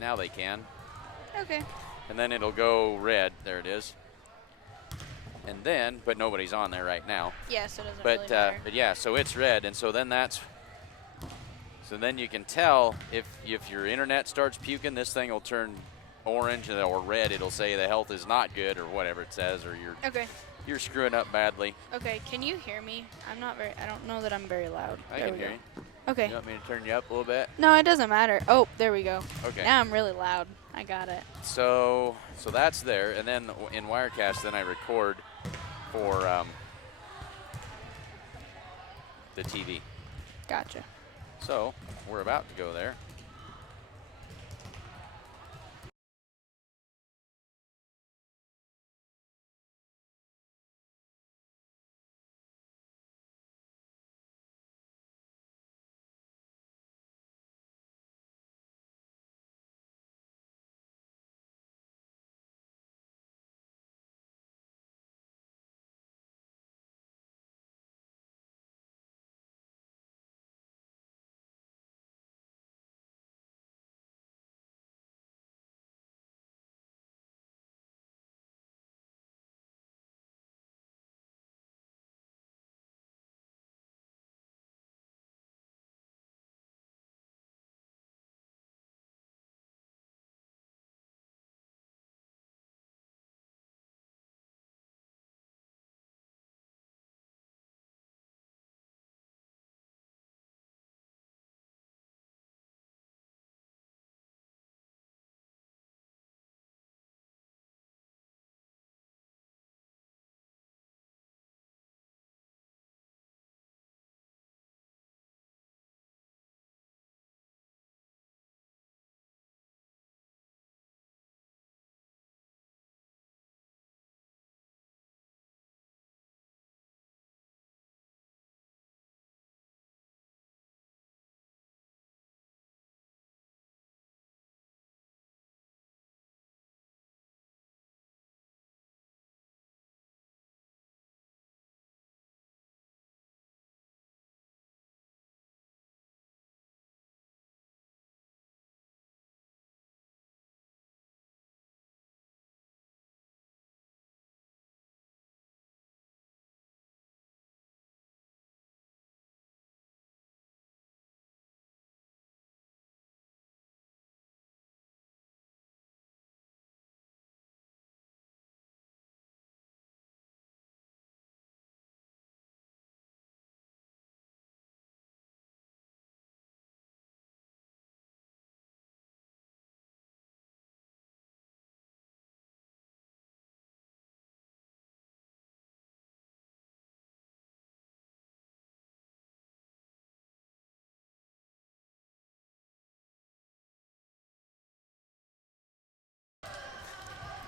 Now they can. Okay. And then it'll go red. There it is. And then, but nobody's on there right now. Yeah, so it doesn't really matter. But yeah, so it's red, and so then so then you can tell if your internet starts puking, this thing will turn orange or red. It'll say the health is not good or whatever it says, or you're screwing up badly. Okay, can you hear me? I don't know that I'm very loud. I can hear you. Okay. You want me to turn you up a little bit? No, it doesn't matter. Oh, there we go. Okay. Now I'm really loud. I got it. So that's there, and then in Wirecast, then I record for the TV. Gotcha. So we're about to go there.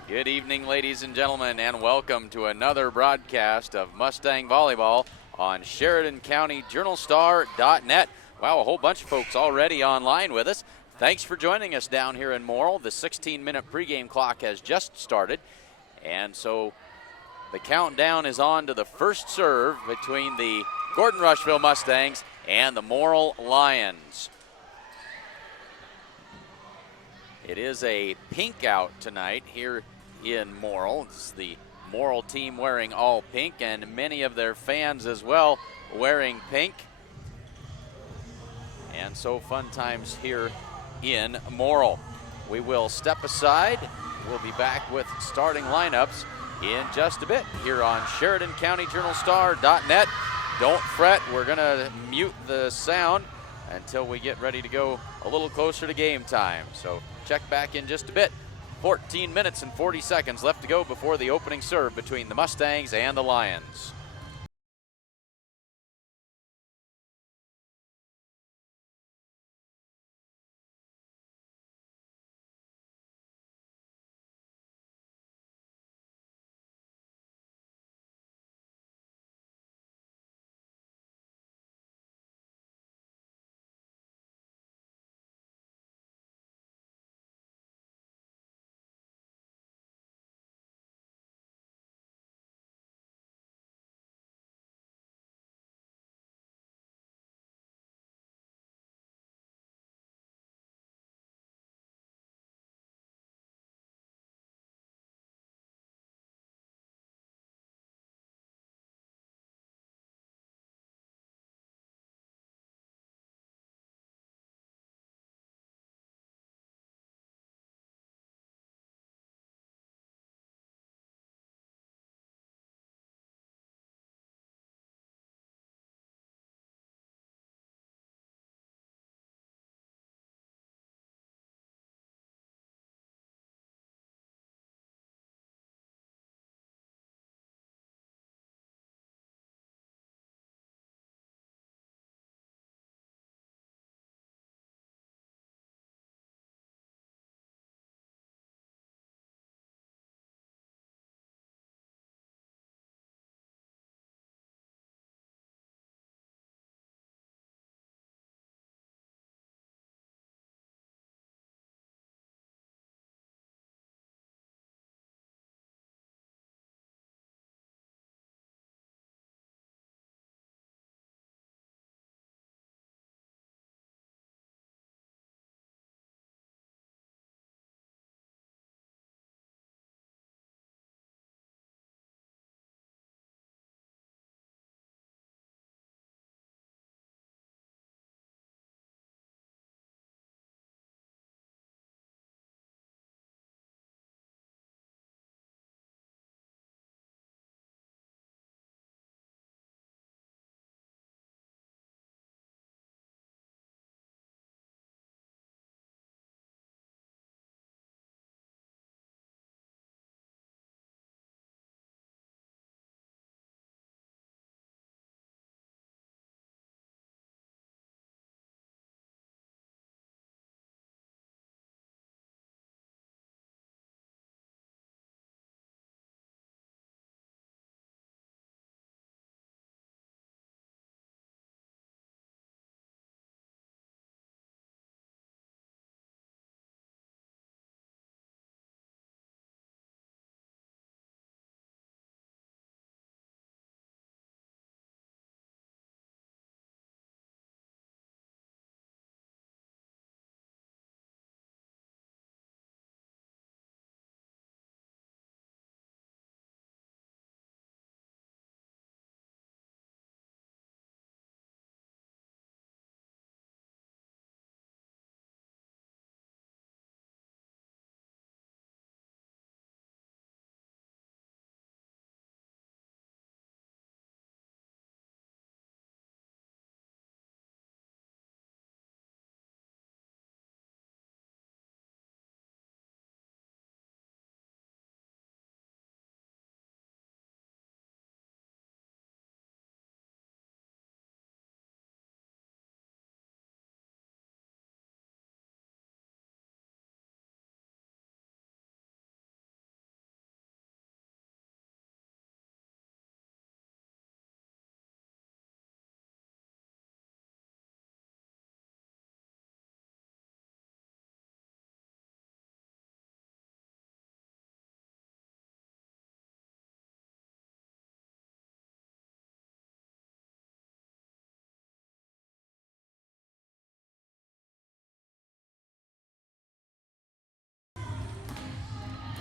Good evening, ladies and gentlemen, and welcome to another broadcast of Mustang Volleyball on SheridanCountyJournalStar.net. Wow, a whole bunch of folks already online with us. Thanks for joining us down here in Morrill. The 16-minute pregame clock has just started, and so the countdown is on to the first serve between the Gordon-Rushville Mustangs and the Morrill Lions. It is a pink out tonight here in Morrill. It's the Morrill team wearing all pink, and many of their fans as well wearing pink. And so fun times here in Morrill. We will step aside. We'll be back with starting lineups in just a bit here on SheridanCountyJournalStar.net. Don't fret, we're gonna mute the sound until we get ready to go a little closer to game time. So check back in just a bit. 14 minutes and 40 seconds left to go before the opening serve between the Mustangs and the Lions.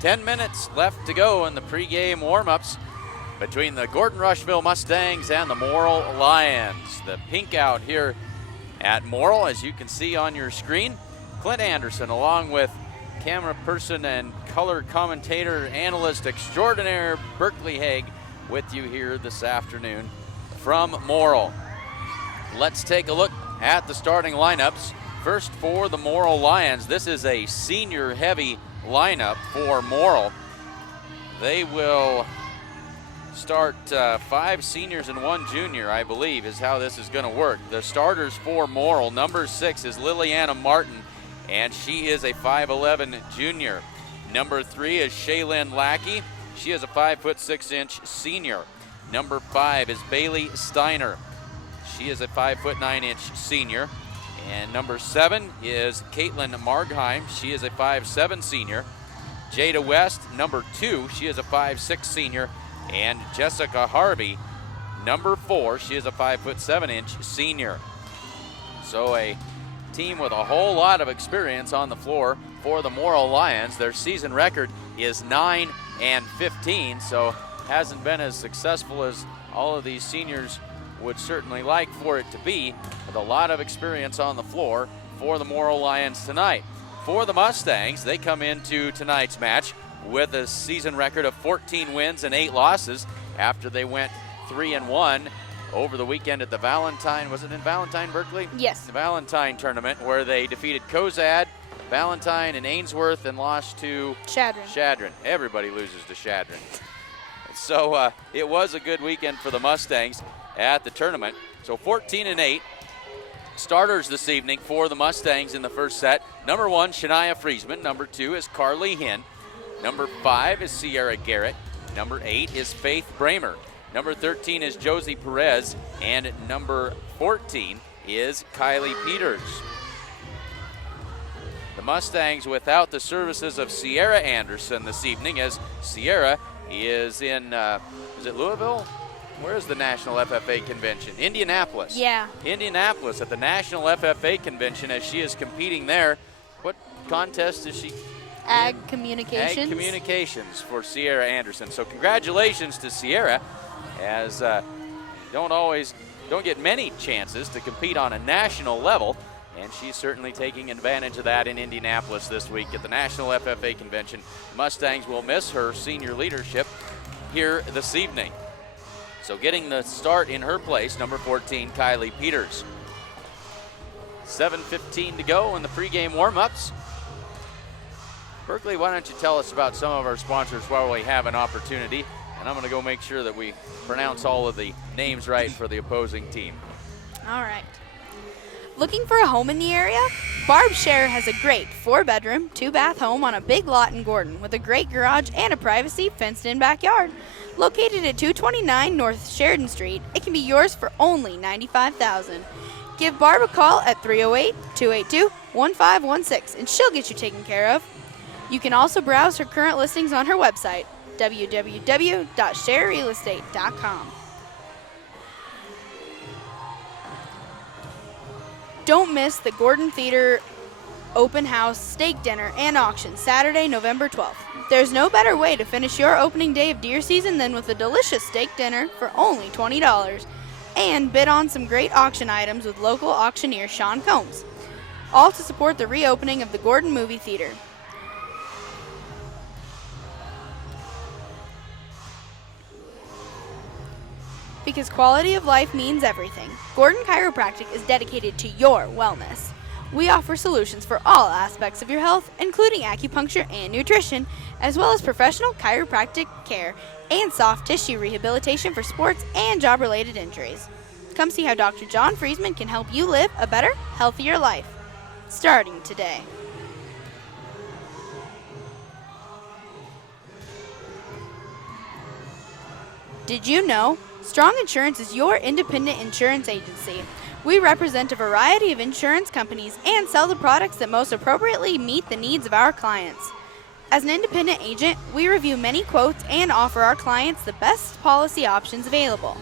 10 minutes left to go in the pregame warm-ups between the Gordon-Rushville Mustangs and the Morrill Lions. The pink out here at Morrill, as you can see on your screen. Clint Anderson, along with camera person and color commentator, analyst extraordinaire Berkeley Haig, with you here this afternoon from Morrill. Let's take a look at the starting lineups. First for the Morrill Lions, this is a senior-heavy lineup for Morrill. They will start 5 seniors and 1 junior, I believe, is how this is going to work. The starters for Morrill, number 6 is Liliana Martin, and she is a 5'11" junior. Number 3 is Shaylin Lackey. She is a 5'6" senior. Number 5 is Bailey Steiner. She is a 5'9" senior. And number 7 is Caitlin Margheim. She is a 5'7" senior. Jada West, number 2, she is a 5'6" senior. And Jessica Harvey, number 4, she is a 5'7" senior. So a team with a whole lot of experience on the floor for the Morrill Lions. Their season record is 9-15, so hasn't been as successful as all of these seniors would certainly like for it to be, with a lot of experience on the floor for the Morrill Lions tonight. For the Mustangs, they come into tonight's match with a season record of 14 wins and 8 losses after they went 3-1 over the weekend at the Valentine, was it in Valentine, Berkeley? Yes. The Valentine tournament, where they defeated Cozad, Valentine, and Ainsworth, and lost to Chadron. Everybody loses to Chadron. So it was a good weekend for the Mustangs at the tournament. So 14-8. Starters this evening for the Mustangs in the first set. Number 1, Shania Friesman. Number 2 is Carly Hinn. Number 5 is Sierra Garrett. Number 8 is Faith Bramer. Number 13 is Josie Perez. And number 14 is Kylie Peters. The Mustangs without the services of Sierra Anderson this evening, as Sierra is in, is it Louisville? Where is the National FFA Convention? Indianapolis. Yeah. Indianapolis at the National FFA Convention, as she is competing there. What contest is she? Ag Communications. Ag Communications for Sierra Anderson. So congratulations to Sierra, as don't get many chances to compete on a national level, and she's certainly taking advantage of that in Indianapolis this week at the National FFA Convention. Mustangs will miss her senior leadership here this evening. So getting the start in her place, number 14, Kylie Peters. 7:15 to go in the pregame warm-ups. Berkeley, why don't you tell us about some of our sponsors while we have an opportunity? And I'm going to go make sure that we pronounce all of the names right for the opposing team. All right. Looking for a home in the area? Barb Share has a great 4-bedroom, 2-bath home on a big lot in Gordon with a great garage and a privacy fenced-in backyard. Located at 229 North Sheridan Street, it can be yours for only $95,000. Give Barb a call at 308-282-1516 and she'll get you taken care of. You can also browse her current listings on her website, www.sharerealestate.com. Don't miss the Gordon Theater Open House Steak Dinner and Auction Saturday, November 12th. There's no better way to finish your opening day of deer season than with a delicious steak dinner for only $20. And bid on some great auction items with local auctioneer Sean Combs. All to support the reopening of the Gordon Movie Theater. Because quality of life means everything. Gordon Chiropractic is dedicated to your wellness. We offer solutions for all aspects of your health, including acupuncture and nutrition, as well as professional chiropractic care and soft tissue rehabilitation for sports and job-related injuries. Come see how Dr. John Friesman can help you live a better, healthier life, starting today. Did you know? Strong Insurance is your independent insurance agency. We represent a variety of insurance companies and sell the products that most appropriately meet the needs of our clients. As an independent agent, we review many quotes and offer our clients the best policy options available.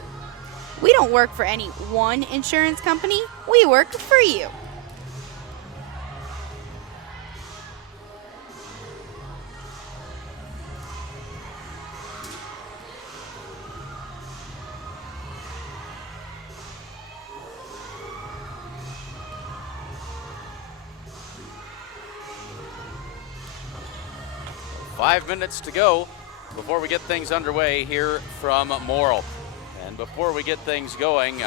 We don't work for any one insurance company, we work for you. 5 minutes to go before we get things underway here from Morrill. And before we get things going,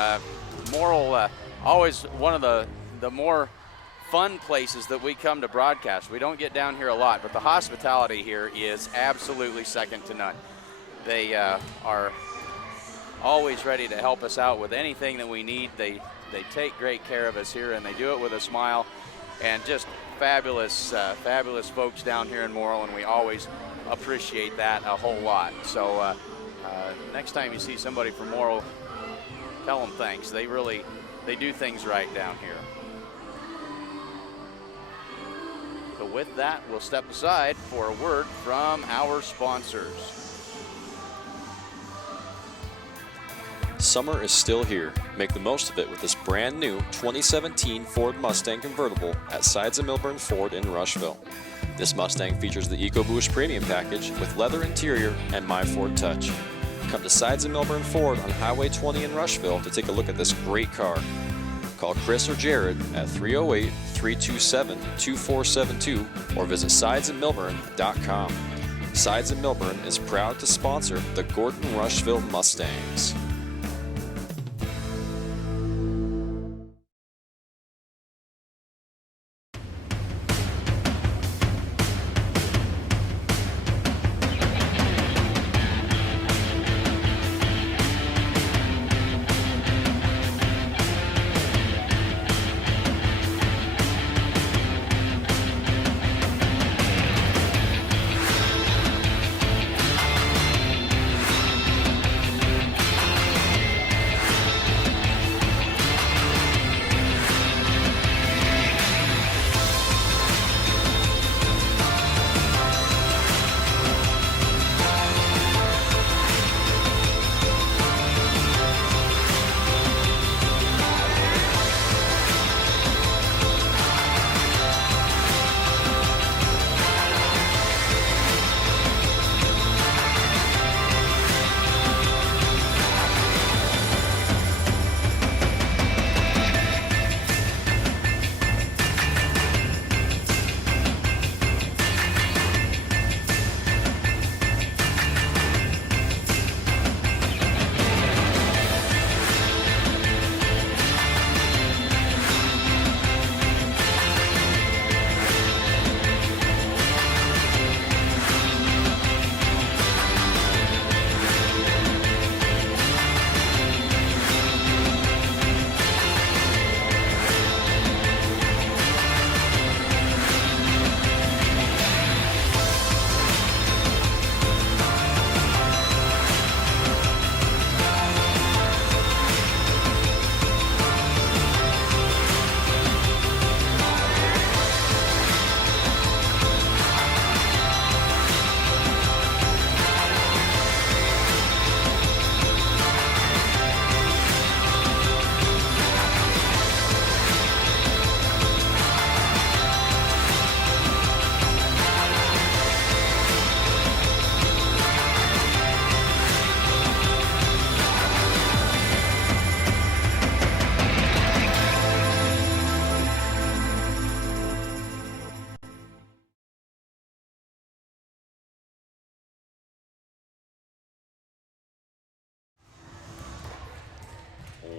Morrill, always one of the more fun places that we come to broadcast. We don't get down here a lot, but the hospitality here is absolutely second to none. They are always ready to help us out with anything that we need. They take great care of us here, and they do it with a smile. And just fabulous, fabulous folks down here in Morrill, and we always appreciate that a whole lot. So next time you see somebody from Morrill, tell them thanks. They do things right down here. So with that, we'll step aside for a word from our sponsors. Summer is still here. Make the most of it with this brand new 2017 Ford Mustang convertible at Sides of Milburn Ford in Rushville. This Mustang features the EcoBoost Premium Package with leather interior and My Ford Touch. Come to Sides of Milburn Ford on Highway 20 in Rushville to take a look at this great car. Call Chris or Jared at 308-327-2472 or visit sidesofmilburn.com. Sides of Milburn is proud to sponsor the Gordon-Rushville Mustangs.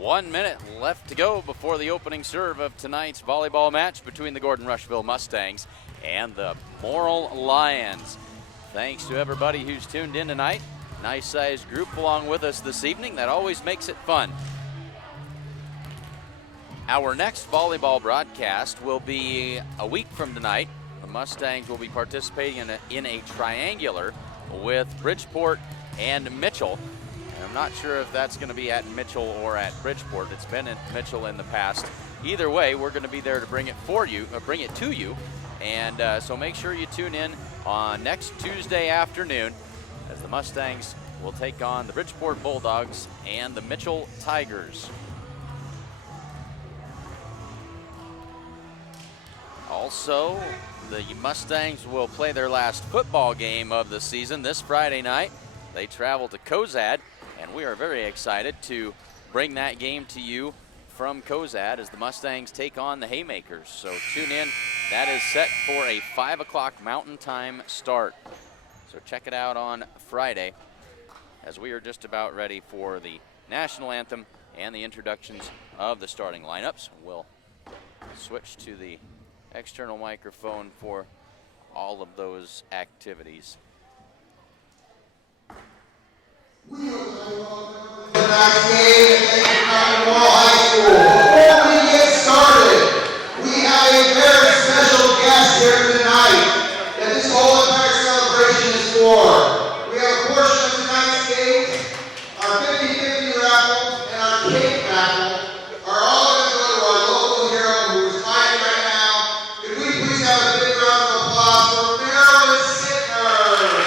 One minute left to go before the opening serve of tonight's volleyball match between the Gordon-Rushville Mustangs and the Morrill Lions. Thanks to everybody who's tuned in tonight. Nice sized group along with us this evening. That always makes it fun. Our next volleyball broadcast will be a week from tonight. The Mustangs will be participating in a triangular with Bridgeport and Mitchell. I'm not sure if that's going to be at Mitchell or at Bridgeport. It's been at Mitchell in the past. Either way, we're going to be there to bring it to you. And so make sure you tune in on next Tuesday afternoon as the Mustangs will take on the Bridgeport Bulldogs and the Mitchell Tigers. Also, the Mustangs will play their last football game of the season this Friday night. They travel to Cozad, and we are very excited to bring that game to you from Cozad as the Mustangs take on the Haymakers. So tune in. That is set for a 5 o'clock Mountain Time start. So check it out on Friday, as we are just about ready for the national anthem and the introductions of the starting lineups. We'll switch to the external microphone for all of those activities. Tonight's game, thank you for Morrill High School. Before we get started, we have a very special guest here tonight that this whole entire celebration is for. We have a portion of tonight's game, our 50-50 raffle and our cake raffle are all going to go to our local hero who is fighting right now. Could we please have a big round of applause for Marilyn Sittner?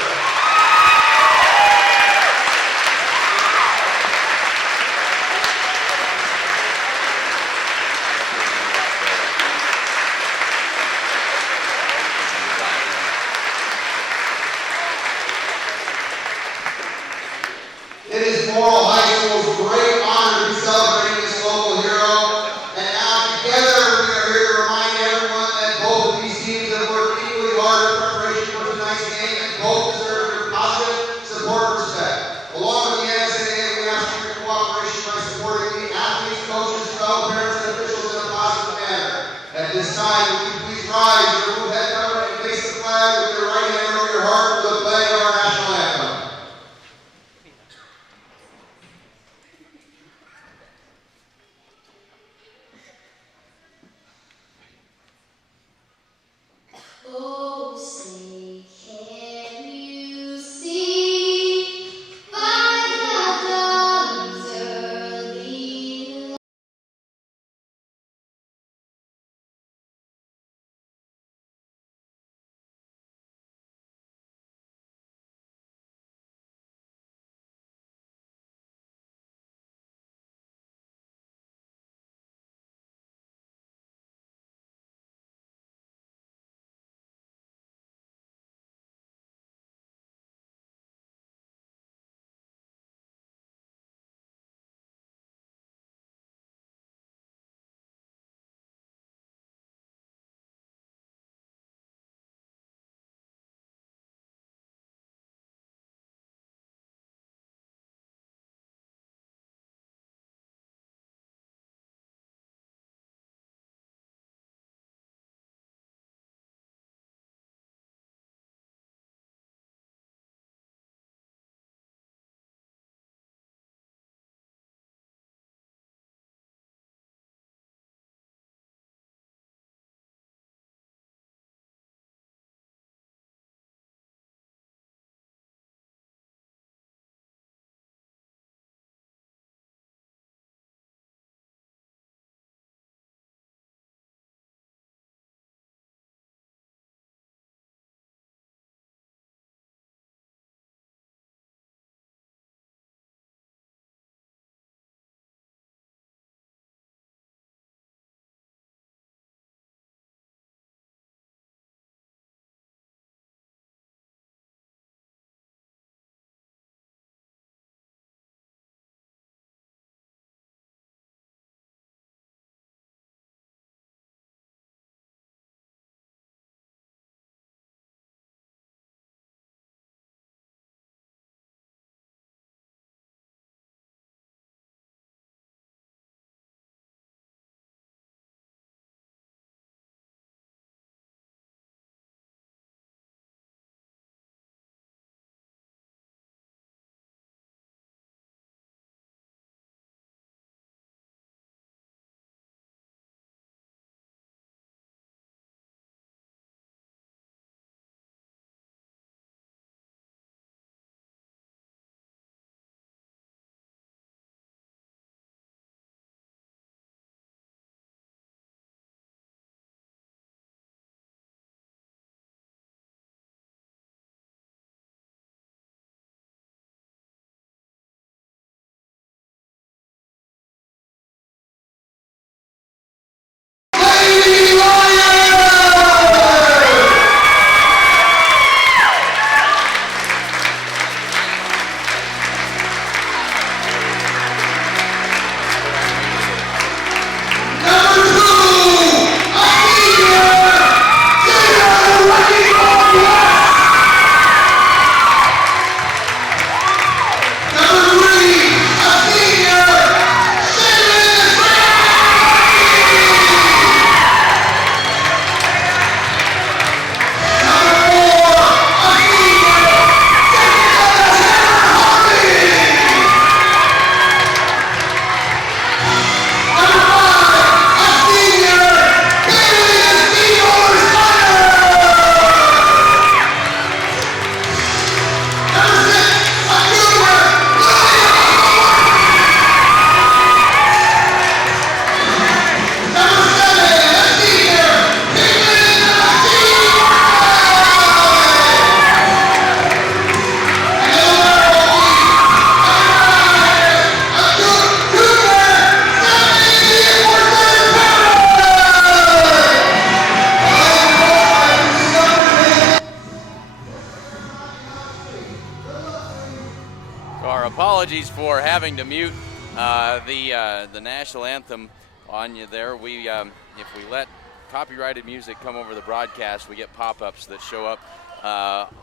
apologies for having to mute the national anthem on you there. We if we let copyrighted music come over the broadcast, we get pop-ups that show up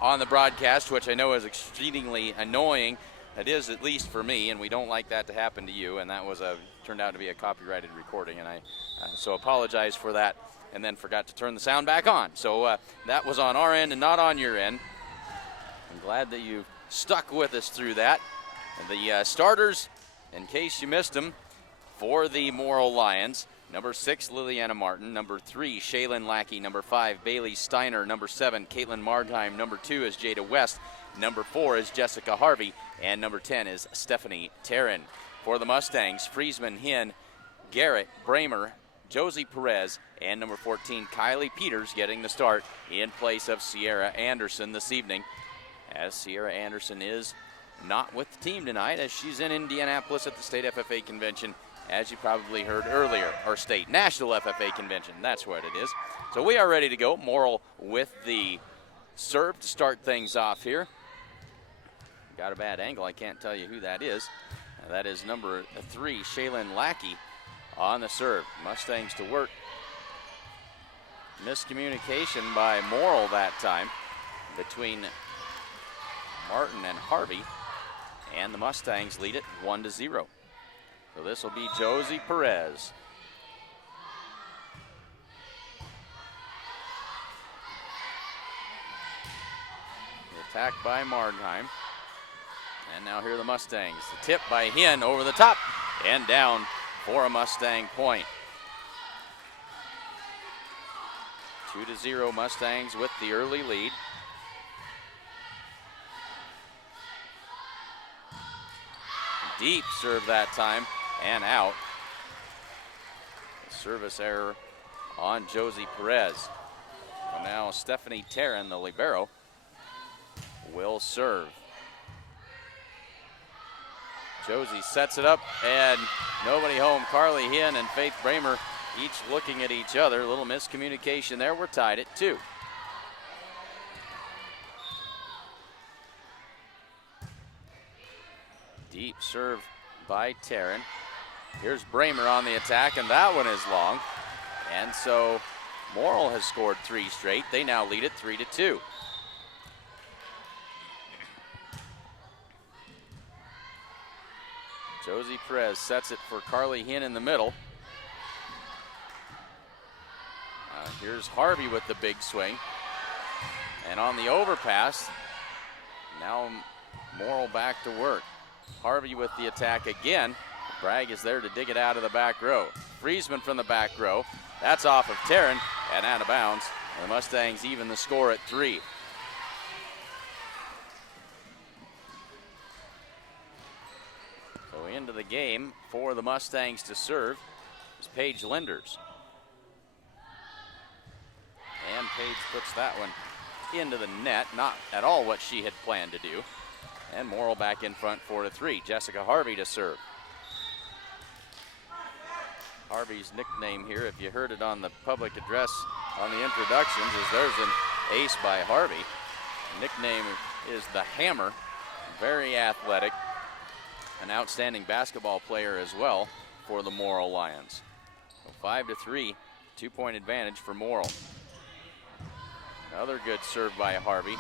on the broadcast, which I know is exceedingly annoying. It is, at least for me, and we don't like that to happen to you. And that was turned out to be a copyrighted recording, and I so apologize for that. And then forgot to turn the sound back on. So that was on our end and not on your end. I'm glad that you stuck with us through that. And the starters, in case you missed them, for the Morrill Lions: number 6, Liliana Martin; number 3, Shaylin Lackey; number 5, Bailey Steiner; number 7, Caitlin Margheim; number 2 is Jada West; number 4 is Jessica Harvey; and number 10 is Stephanie Taryn. For the Mustangs, Friesman, Hinn, Garrett, Bramer, Josie Perez, and number 14, Kylie Peters, getting the start in place of Sierra Anderson this evening, as Sierra Anderson is not with the team tonight, as she's in Indianapolis at the State FFA Convention, as you probably heard earlier, or State National FFA Convention, that's what it is. So we are ready to go. Morrill with the serve to start things off here. Got a bad angle, I can't tell you who that is. That is number 3, Shaylin Lackey, on the serve. Mustangs to work. Miscommunication by Morrill that time between Martin and Harvey, and the Mustangs lead it 1-0. So this will be Josie Perez. The attack by Margheim. And now here are the Mustangs. The tip by Hinn over the top and down for a Mustang point. 2-0 Mustangs with the early lead. Deep serve that time and out. Service error on Josie Perez. So now Stephanie Taryn, the libero, will serve. Josie sets it up and nobody home. Carly Hinn and Faith Bramer each looking at each other. A little miscommunication there. We're tied at 2. Deep serve by Taryn. Here's Bramer on the attack, and that one is long. And so Morrill has scored 3 straight. They now lead it 3-2. Josie Perez sets it for Carly Hinn in the middle. Here's Harvey with the big swing. And on the overpass, now Morrill back to work. Harvey with the attack again. Bragg is there to dig it out of the back row. Friesman from the back row. That's off of Taryn and out of bounds. And the Mustangs even the score at 3. So into the game for the Mustangs to serve is Paige Linders. And Paige puts that one into the net. Not at all what she had planned to do. And Morrill back in front 4-3. Jessica Harvey to serve. Harvey's nickname here, if you heard it on the public address on the introductions, is there's an ace by Harvey. The nickname is the Hammer. Very athletic. An outstanding basketball player as well for the Morrill Lions. So 5-3, 2-point advantage for Morrill. Another good serve by Harvey.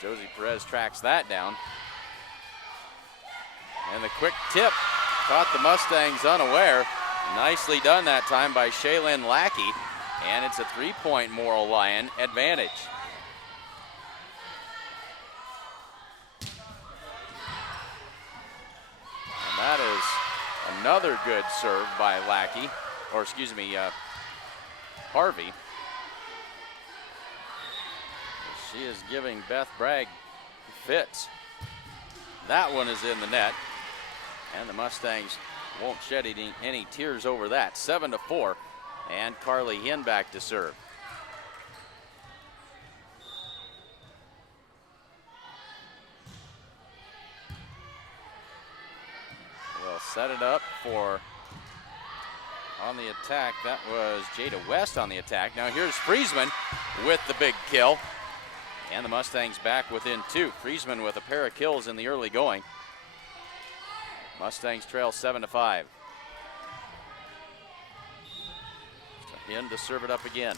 Josie Perez tracks that down. And the quick tip caught the Mustangs unaware. Nicely done that time by Shaylin Lackey. And it's a 3-point Morrill Lion advantage. And that is another good serve by Lackey, or excuse me, Harvey. She is giving Beth Bragg fits. That one is in the net, and the Mustangs won't shed any tears over that. 7-4, and Carly Hinn back to serve. We'll set it up for on the attack. That was Jada West on the attack. Now here's Friesman with the big kill. And the Mustangs back within 2. Friesman with a pair of kills in the early going. Mustangs trail 7-5. In to serve it up again.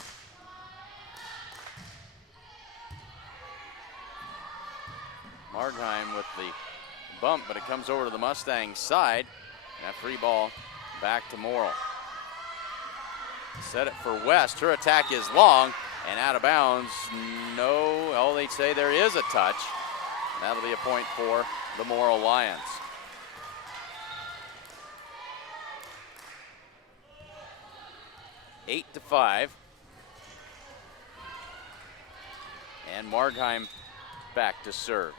Margheim with the bump, but it comes over to the Mustangs side. And that free ball back to Morrill. Set it for West. Her attack is long and out of bounds. No, oh, they say there is a touch. That'll be a point for the Morrill Lions. Eight to 5. And Margheim back to serve.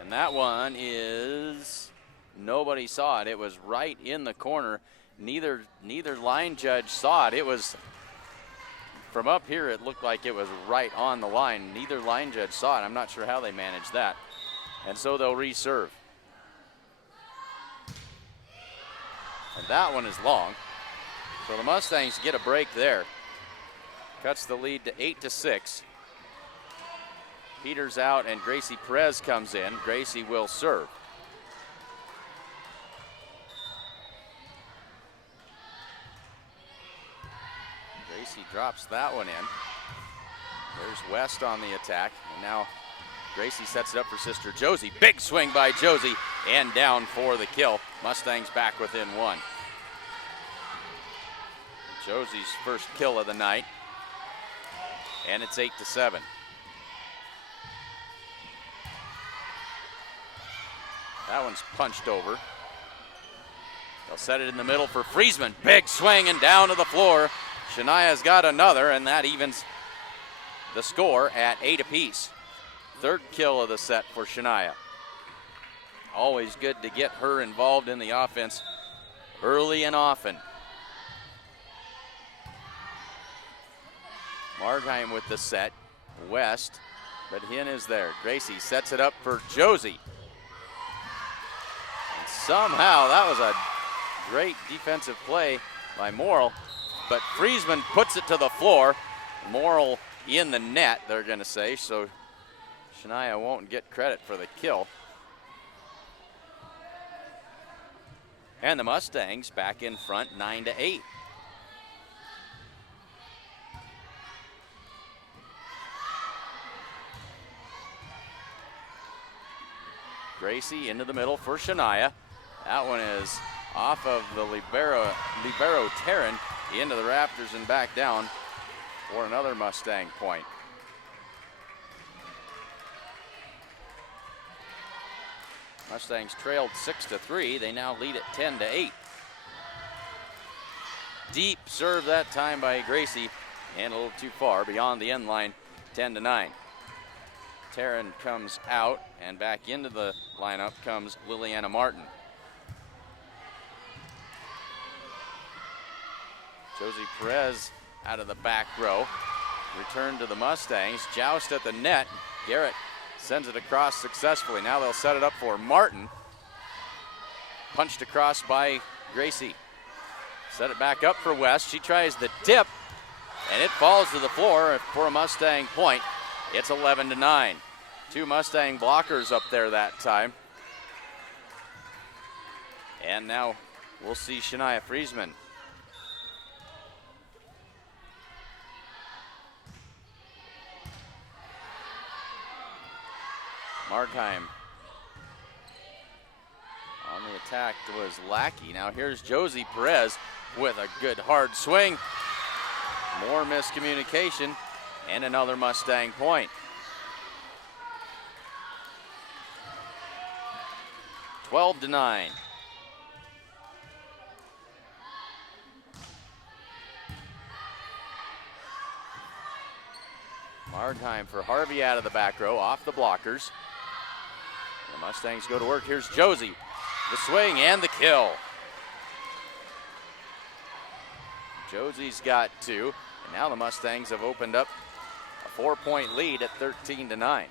And that one is, nobody saw it. It was right in the corner. Neither line judge saw it. It was, from up here, it looked like it was right on the line. Neither line judge saw it. I'm not sure how they managed that. And so they'll reserve. And that one is long. So the Mustangs get a break there. Cuts the lead to 8 to 6. Peters out and Gracie Perez comes in. Gracie will serve. Gracie drops that one in. There's West on the attack. And now Gracie sets it up for sister Josie. Big swing by Josie and down for the kill. Mustangs back within one. Josie's first kill of the night. And it's 8 to 7. That one's punched over. They'll set it in the middle for Friesman. Big swing and down to the floor. Shania's got another, and that evens the score at 8 apiece. Third kill of the set for Shania. Always good to get her involved in the offense early and often. Margheim with the set. West, but Hinn is there. Gracie sets it up for Josie. And somehow that was a great defensive play by Morrill, but Friesman puts it to the floor. Morrill in the net, they're going to say, so Shania won't get credit for the kill. And the Mustangs back in front, 9 to 8. Gracie into the middle for Shania. That one is off of the libero Terran into the Raptors and back down for another Mustang point. Mustangs trailed 6 to 3. They now lead at 10 to 8. Deep serve that time by Gracie and a little too far beyond the end line, 10 to 9. Terran comes out, and back into the lineup comes Liliana Martin. Josie Perez out of the back row. Return to the Mustangs. Joust at the net. Garrett sends it across successfully. Now they'll set it up for Martin. Punched across by Gracie. Set it back up for West. She tries the tip, and it falls to the floor for a Mustang point. It's 11 to 9. Two Mustang blockers up there that time. And now we'll see Shania Friesman. Margheim on the attack was Lackey. Now here's Josie Perez with a good hard swing. More miscommunication and another Mustang point. 12 to 9. Margheim for Harvey out of the back row, off the blockers. The Mustangs go to work. Here's Josie. The swing and the kill. Josie's got two, and now the Mustangs have opened up a 4-point lead at 13 to 9.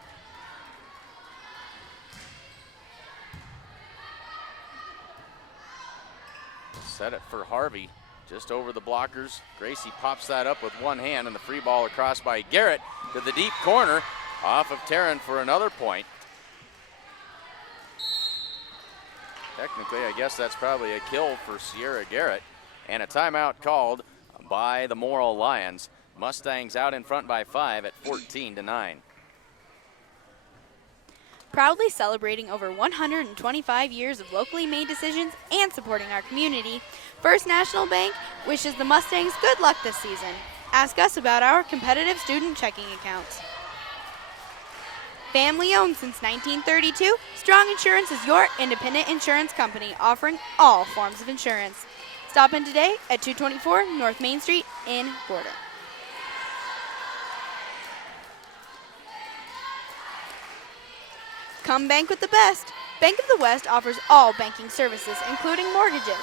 Set it for Harvey, just over the blockers. Gracie pops that up with one hand, and the free ball across by Garrett to the deep corner, off of Terran for another point. Technically, I guess that's probably a kill for Sierra Garrett. And a timeout called by the Morrill Lions. Mustangs out in front by 5 at 14-9. Proudly celebrating over 125 years of locally made decisions and supporting our community, First National Bank wishes the Mustangs good luck this season. Ask us about our competitive student checking accounts. Family owned since 1932, Strong Insurance is your independent insurance company offering all forms of insurance. Stop in today at 224 North Main Street in Gordon. Come bank with the best. Bank of the West offers all banking services, including mortgages.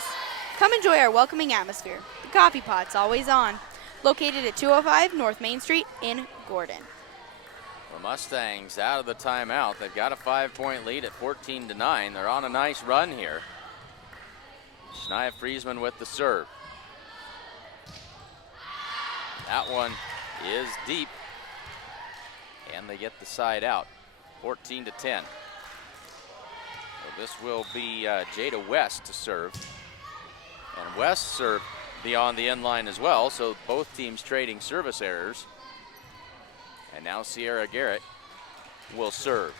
Come enjoy our welcoming atmosphere. The coffee pot's always on. Located at 205 North Main Street in Gordon. The Mustangs out of the timeout. They've got a 5-point lead at 14-9. They're on a nice run here. Shania Friesman with the serve. That one is deep. And they get the side out. 14-10. So this will be Jada West to serve. And West served beyond the end line as well, so both teams trading service errors. And now Sierra Garrett will serve.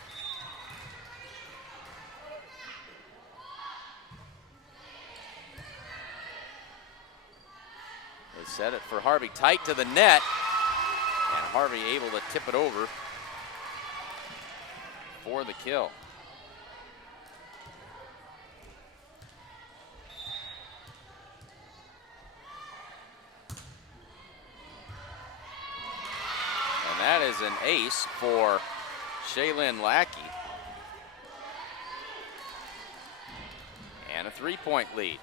They set it for Harvey, tight to the net. And Harvey able to tip it over for the kill. And that is an ace for Shaylin Lackey. And a 3-point lead.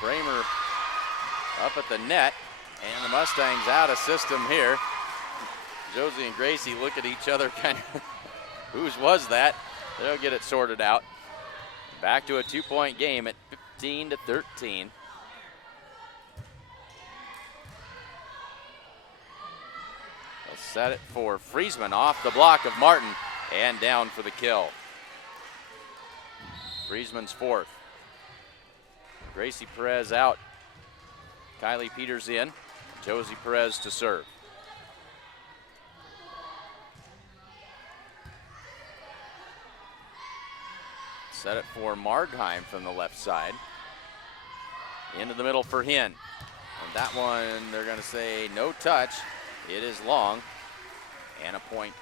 Kramer up at the net, and the Mustangs out of system here. Josie and Gracie look at each other kind of, whose was that? They'll get it sorted out. Back to a 2-point game at 15-13. They'll set it for Friesman off the block of Martin and down for the kill. Friesman's fourth. Gracie Perez out. Kylie Peters in. Josie Perez to serve. Set it for Margheim from the left side. Into the middle for Hinn. And that one, they're going to say no touch. It is long. And a point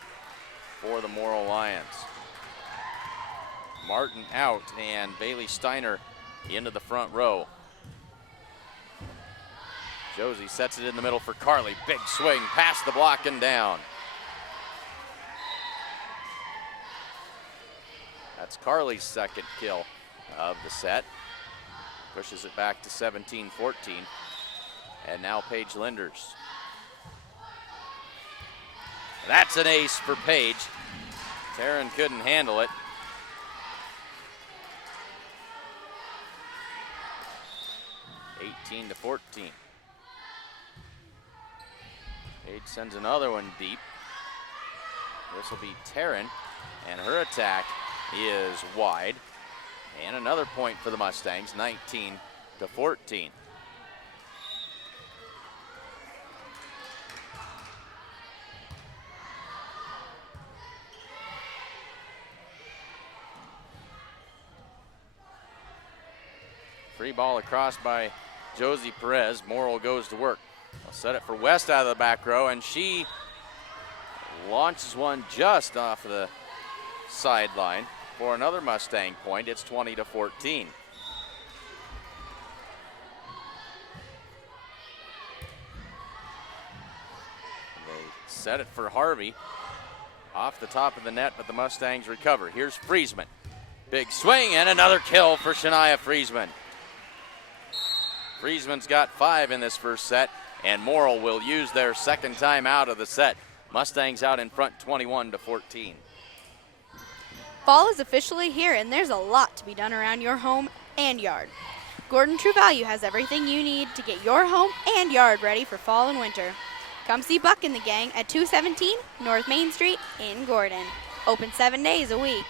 for the Morrill Lions. Martin out, and Bailey Steiner into the front row. Josie sets it in the middle for Carly. Big swing past the block and down. That's Carly's second kill of the set. Pushes it back to 17-14. And now Paige Linders. That's an ace for Paige. Taryn couldn't handle it. To 14. Paige sends another one deep. This will be Taryn, and her attack is wide. And another point for the Mustangs, 19-14. Free ball across by Josie Perez. Morrill goes to work. They'll set it for West out of the back row, and she launches one just off of the sideline for another Mustang point. It's 20-14. They set it for Harvey off the top of the net, but the Mustangs recover. Here's Friesman. Big swing and another kill for Shania Friesman. Friesman's got 5 in this first set, and Morrill will use their second time out of the set. Mustangs out in front 21-14. Fall is officially here, and there's a lot to be done around your home and yard. Gordon True Value has everything you need to get your home and yard ready for fall and winter. Come see Buck and the gang at 217 North Main Street in Gordon. Open 7 days a week.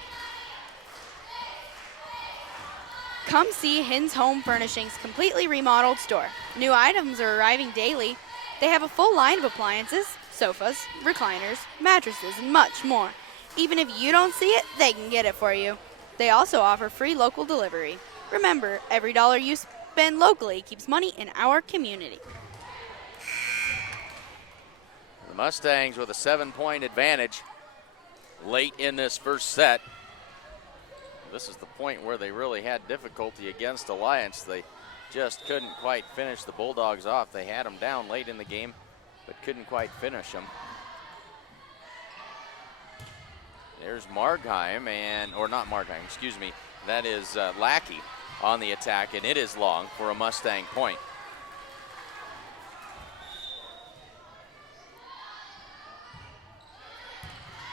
Come see Hin's Home Furnishings completely remodeled store. New items are arriving daily. They have a full line of appliances, sofas, recliners, mattresses, and much more. Even if you don't see it, they can get it for you. They also offer free local delivery. Remember, every dollar you spend locally keeps money in our community. The Mustangs with a 7-point advantage late in this first set. This is the point where they really had difficulty against Alliance. They just couldn't quite finish the Bulldogs off. They had them down late in the game, but couldn't quite finish them. There's Margheim, or not Margheim, excuse me. That is Lackey on the attack, and it is long for a Mustang point.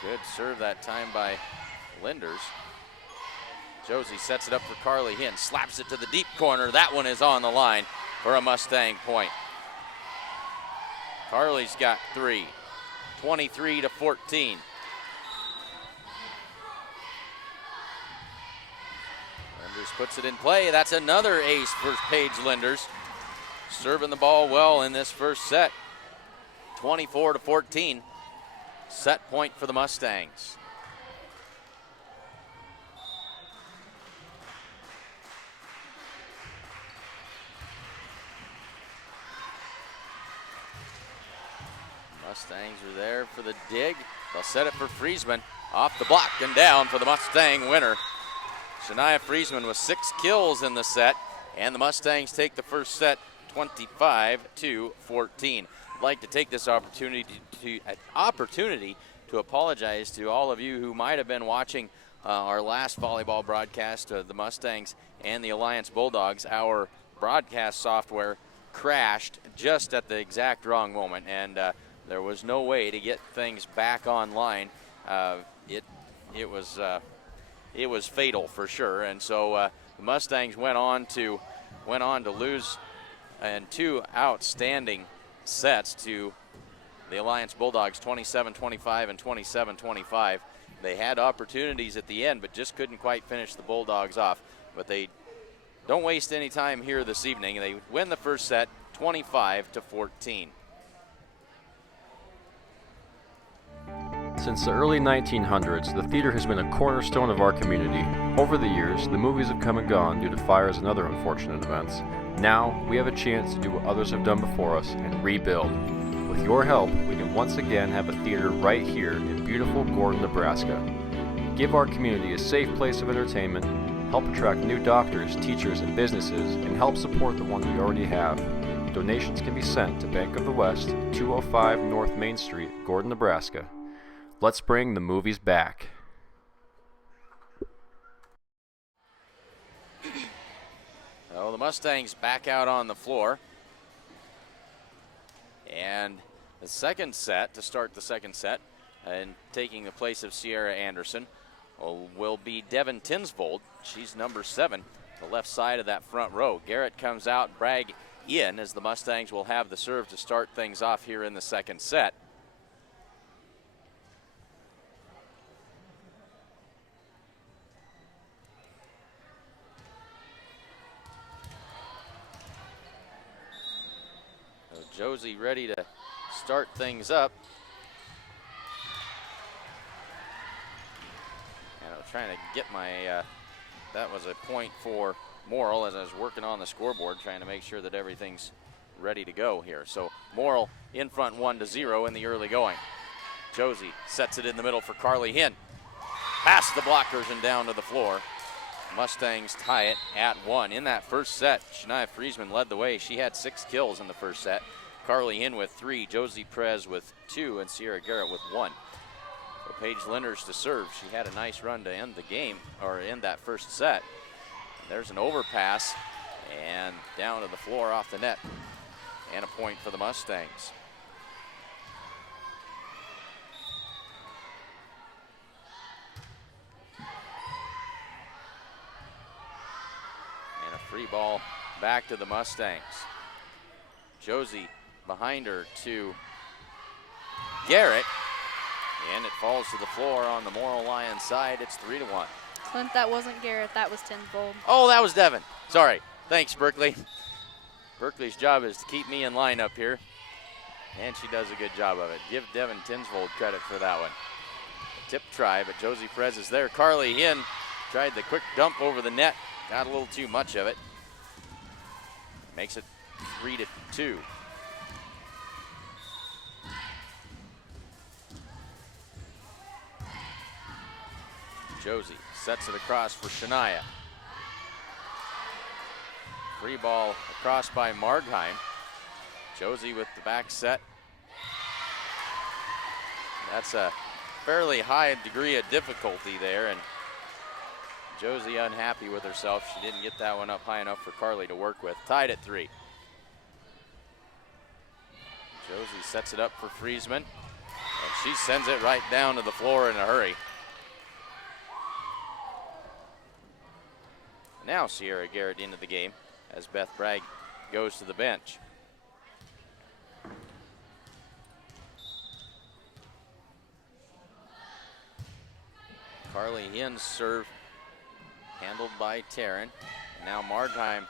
Good serve that time by Linders. Josie sets it up for Carly Hinn, slaps it to the deep corner. That one is on the line for a Mustang point. Carly's got 3, 23-14. Linders puts it in play. That's another ace for Paige Linders. Serving the ball well in this first set. 24-14. Set point for the Mustangs. Mustangs are there for the dig. They'll set it for Friesman. Off the block and down for the Mustang winner. Shania Friesman with 6 kills in the set, and the Mustangs take the first set 25-14. I'd like to take this opportunity to apologize to all of you who might have been watching our last volleyball broadcast of the Mustangs and the Alliance Bulldogs. Our broadcast software crashed just at the exact wrong moment, and there was no way to get things back online. It was fatal for sure, and so the Mustangs went on to lose in 2 outstanding sets to the Alliance Bulldogs, 27-25 and 27-25. They had opportunities at the end, but just couldn't quite finish the Bulldogs off. But they don't waste any time here this evening. They win the first set 25-14. Since the early 1900s, the theater has been a cornerstone of our community. Over the years, the movies have come and gone due to fires and other unfortunate events. Now, we have a chance to do what others have done before us and rebuild. With your help, we can once again have a theater right here in beautiful Gordon, Nebraska. Give our community a safe place of entertainment, help attract new doctors, teachers, and businesses, and help support the ones we already have. Donations can be sent to Bank of the West, 205 North Main Street, Gordon, Nebraska. Let's bring the movies back. Well, the Mustangs back out on the floor. And the second set, to start the second set, and taking the place of Sierra Anderson, will be Devin Tinsvold. She's number 7, the left side of that front row. Garrett comes out, Bragg in, as the Mustangs will have the serve to start things off here in the second set. Josie ready to start things up. And I was trying to get my, that was a point for Morrill as I was working on the scoreboard, trying to make sure that everything's ready to go here. So Morrill in front 1-0 in the early going. Josie sets it in the middle for Carly Hinn. Past the blockers and down to the floor. Mustangs tie it at 1. In that first set, Shania Friesman led the way. She had 6 kills in the first set. Carly Hinn with 3, Josie Prez with 2, and Sierra Garrett with 1. So Paige Linders to serve. She had a nice run to end the game, or end that first set. And there's an overpass, and down to the floor off the net. And a point for the Mustangs. And a free ball back to the Mustangs. Josie behind her to Garrett. And it falls to the floor on the Morrill Lions side. It's 3-1. Clint, that wasn't Garrett, that was Tinsvold. Oh, that was Devin. Sorry. Thanks, Berkeley. Berkeley's job is to keep me in line up here. And she does a good job of it. Give Devin Tinsvold credit for that one. A tip try, but Josie Perez is there. Carly Hinn tried the quick dump over the net. Got a little too much of it. Makes it 3-2. Josie sets it across for Shania. Free ball across by Margheim. Josie with the back set. That's a fairly high degree of difficulty there, and Josie unhappy with herself. She didn't get that one up high enough for Carly to work with. Tied at 3. Josie sets it up for Friesman, and she sends it right down to the floor in a hurry. Now Sierra Garrett into the game as Beth Bragg goes to the bench. Carly Hinn's serve handled by Taryn. Now Margheim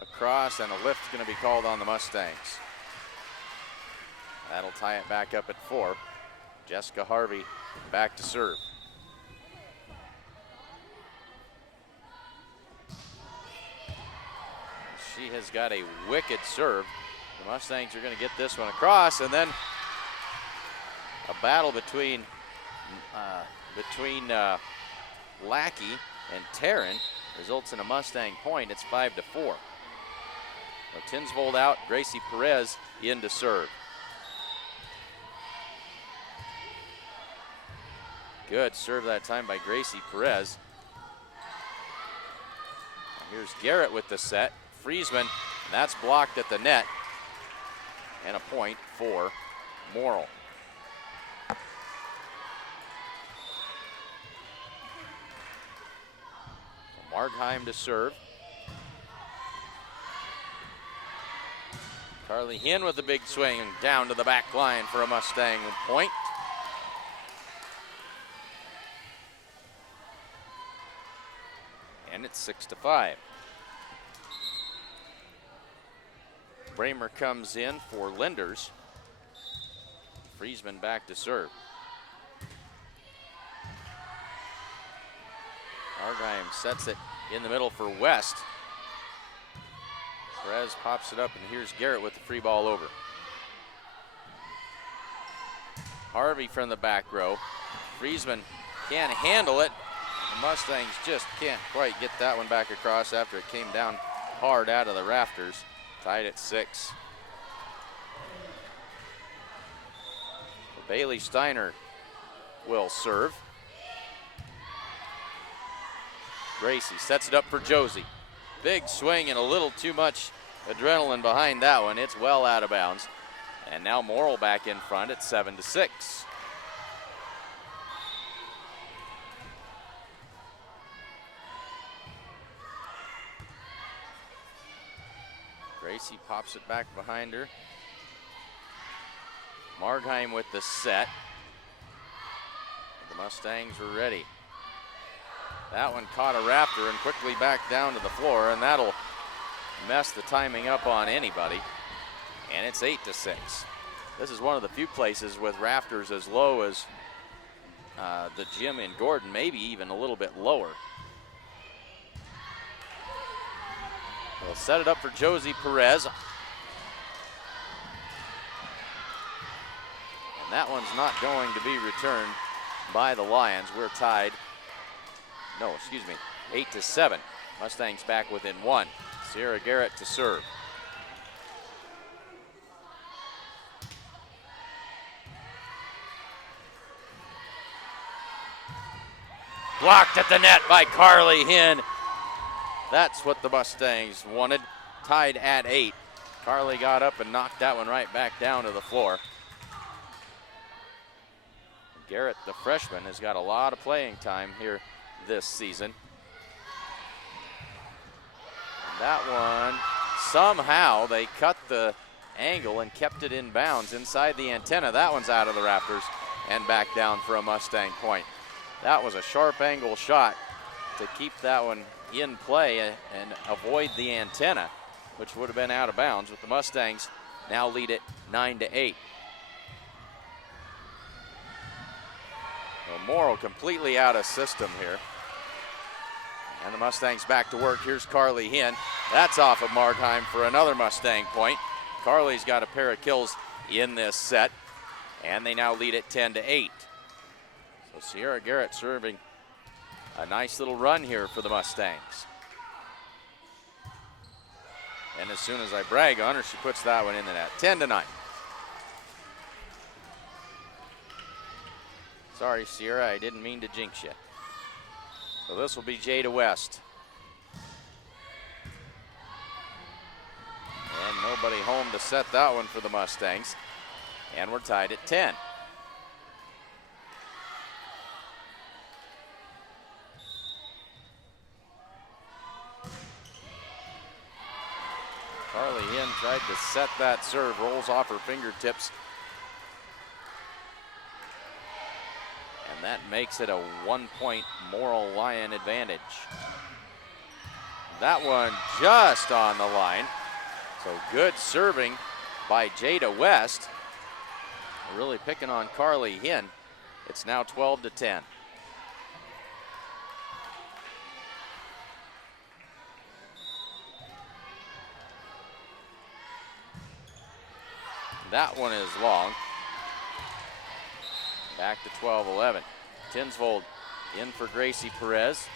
across, and a lift going to be called on the Mustangs. That'll tie it back up at 4. Jessica Harvey back to serve. She has got a wicked serve. The Mustangs are going to get this one across, and then a battle between Lackey and Taryn results in a Mustang point. It's 5-4. So Tinsvold out, Gracie Perez in to serve. Good serve that time by Gracie Perez. Here's Garrett with the set. Friesman, and that's blocked at the net. And a point for Morrill. So Margheim to serve. Carly Hinn with a big swing and down to the back line for a Mustang point. And it's 6-5. Bramer comes in for Linders. Friesman back to serve. Margheim sets it in the middle for West. Perez pops it up, and here's Garrett with the free ball over. Harvey from the back row. Friesman can't handle it. The Mustangs just can't quite get that one back across after it came down hard out of the rafters. Tied at 6. So Bailey Steiner will serve. Gracie sets it up for Josie. Big swing and a little too much adrenaline behind that one. It's well out of bounds. And now Morrill back in front at 7-6. Gracie pops it back behind her. Margheim with the set. The Mustangs were ready. That one caught a rafter and quickly back down to the floor, and that'll mess the timing up on anybody. And it's 8-6. This is one of the few places with rafters as low as the gym in Gordon, maybe even a little bit lower. They'll set it up for Josie Perez. And that one's not going to be returned by the Lions. We're tied. No, excuse me, 8-7. Mustangs back within 1. Sierra Garrett to serve. Blocked at the net by Carly Hinn. That's what the Mustangs wanted. Tied at 8. Carly got up and knocked that one right back down to the floor. Garrett, the freshman, has got a lot of playing time here this season. And that one, somehow they cut the angle and kept it in bounds inside the antenna. That one's out of the rafters and back down for a Mustang point. That was a sharp angle shot to keep that one in play and avoid the antenna, which would have been out of bounds, but the Mustangs now lead it 9-8. Well, Morrill completely out of system here. And the Mustangs back to work. Here's Carly Hinn. That's off of Markheim for another Mustang point. Carly's got a pair of kills in this set, and they now lead it 10-8. So Sierra Garrett serving a nice little run here for the Mustangs. And as soon as I brag on her, she puts that one in the net. 10-9. Sorry, Sierra, I didn't mean to jinx you. So this will be Jada West. And nobody home to set that one for the Mustangs. And we're tied at 10. Carly Hinn tried to set that serve, rolls off her fingertips. And that makes it a 1-point Morrill Lion advantage. That one just on the line. So good serving by Jada West. Really picking on Carly Hinn. It's now 12-10. That one is long. Back to 12-11. Tinsvold in for Gracie Perez.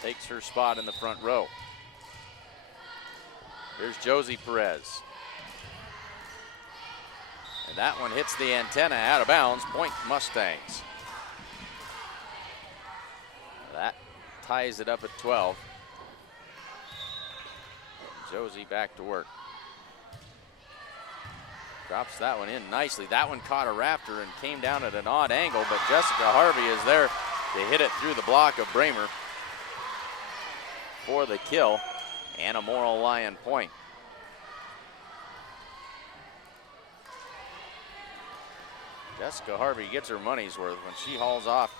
Takes her spot in the front row. Here's Josie Perez. And that one hits the antenna out of bounds. Point Mustangs. That ties it up at 12. Josie back to work. Drops that one in nicely. That one caught a rafter and came down at an odd angle, but Jessica Harvey is there to hit it through the block of Bramer for the kill and a Morrill Lion point. Jessica Harvey gets her money's worth. When she hauls off,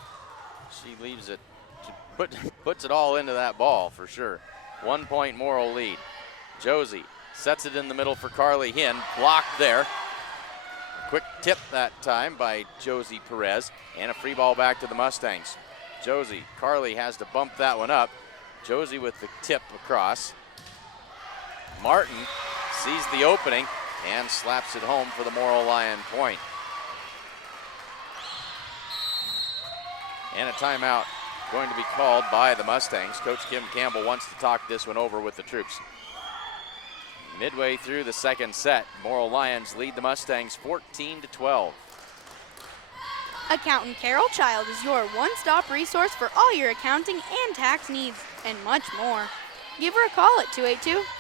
she leaves it, puts it all into that ball for sure. 1-point Morrill lead. Josie sets it in the middle for Carly Hinn, blocked there. Quick tip that time by Josie Perez, and a free ball back to the Mustangs. Josie, Carly has to bump that one up. Josie with the tip across. Martin sees the opening and slaps it home for the Morrill Lion point. And a timeout going to be called by the Mustangs. Coach Kim Campbell wants to talk this one over with the troops. Midway through the second set, Morrill Lions lead the Mustangs 14-12. Accountant Carol Child is your one-stop resource for all your accounting and tax needs, and much more. Give her a call at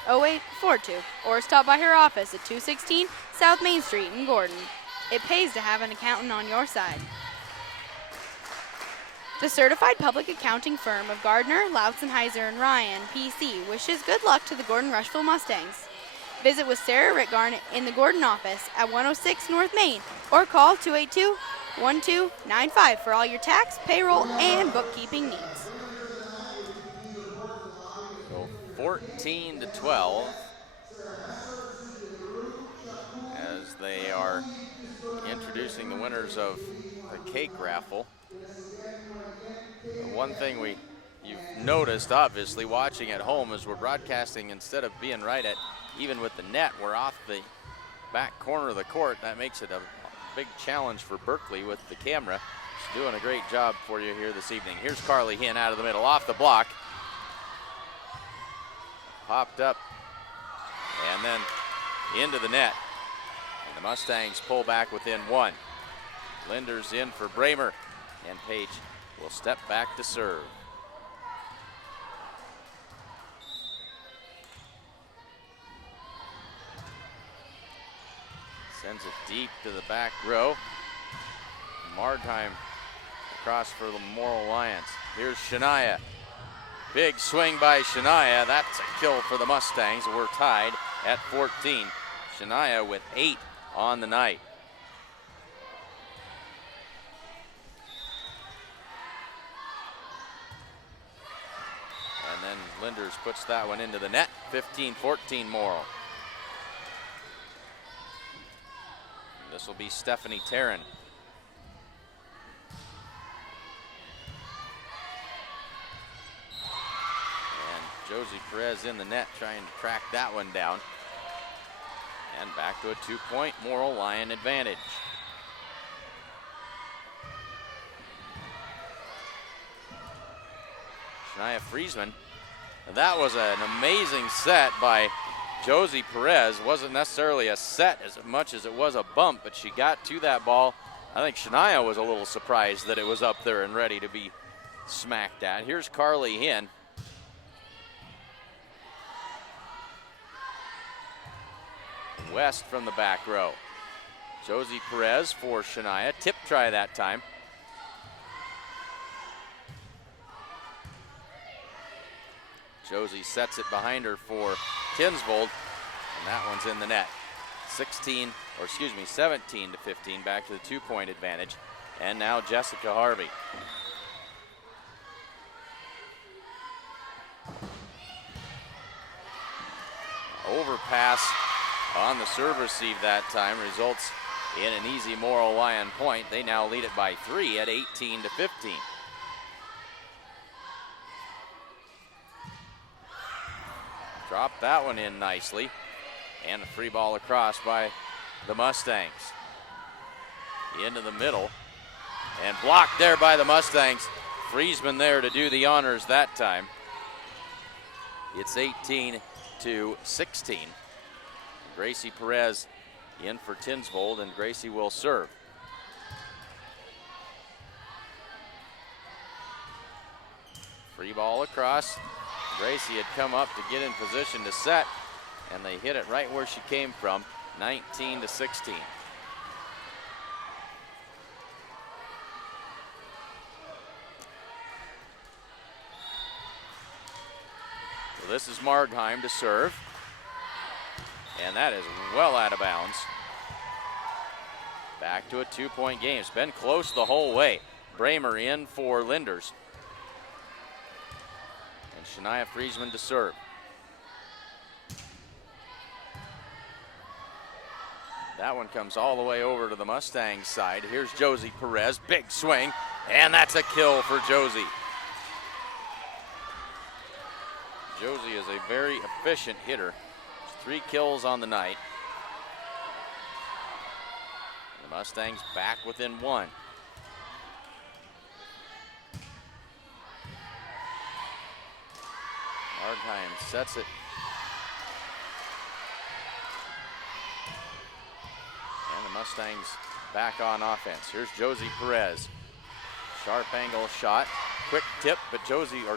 282-0842 or stop by her office at 216 South Main Street in Gordon. It pays to have an accountant on your side. The certified public accounting firm of Gardner, Lautzenheiser, and Ryan, PC, wishes good luck to the Gordon-Rushville Mustangs. Visit with Sarah Rittgarn in the Gordon office at 106 North Main or call 282-1295 for all your tax, payroll, and bookkeeping needs. So 14-12 as they are introducing the winners of the cake raffle. The one thing you've noticed, obviously, watching at home is we're broadcasting instead of being right at even with the net, we're off the back corner of the court. That makes it a big challenge for Berkeley with the camera. She's doing a great job for you here this evening. Here's Carly Hinn out of the middle, off the block. Popped up and then into the net. And the Mustangs pull back within one. Linder's in for Bramer, and Page will step back to serve. Sends it deep to the back row. Markheim across for the Morrill Lions. Here's Shania. Big swing by Shania. That's a kill for the Mustangs. We're tied at 14. Shania with 8 on the night. And then Linders puts that one into the net. 15-14 Morrill. This will be Stephanie Tarrin. And Josie Perez in the net trying to track that one down. And back to a 2-point Morrill Lion advantage. Shania Friesman. And that was an amazing set by Josie Perez. Wasn't necessarily a set as much as it was a bump, but she got to that ball. I think Shania was a little surprised that it was up there and ready to be smacked at. Here's Carly Hinn. West from the back row. Josie Perez for Shania. Tip try that time. Josie sets it behind her for Tinsvold, and that one's in the net. 17 to 15, back to the 2-point advantage. And now Jessica Harvey. Overpass on the serve receive that time results in an easy Morrill Lion point. They now lead it by 3 at 18 to 15. Drop that one in nicely. And a free ball across by the Mustangs. Into the middle. And blocked there by the Mustangs. Friesman there to do the honors that time. It's 18 to 16. Gracie Perez in for Tinsvold, and Gracie will serve. Free ball across. Gracie had come up to get in position to set, and they hit it right where she came from, 19 to 16. So this is Margheim to serve, and that is well out of bounds. Back to a 2-point game. It's been close the whole way. Bramer in for Linders. And Shania Friesman to serve. That one comes all the way over to the Mustangs side. Here's Josie Perez, big swing, and that's a kill for Josie. Josie is a very efficient hitter. 3 kills on the night. The Mustangs back within 1. Margheim sets it. And the Mustangs back on offense. Here's Josie Perez. Sharp angle shot. Quick tip, but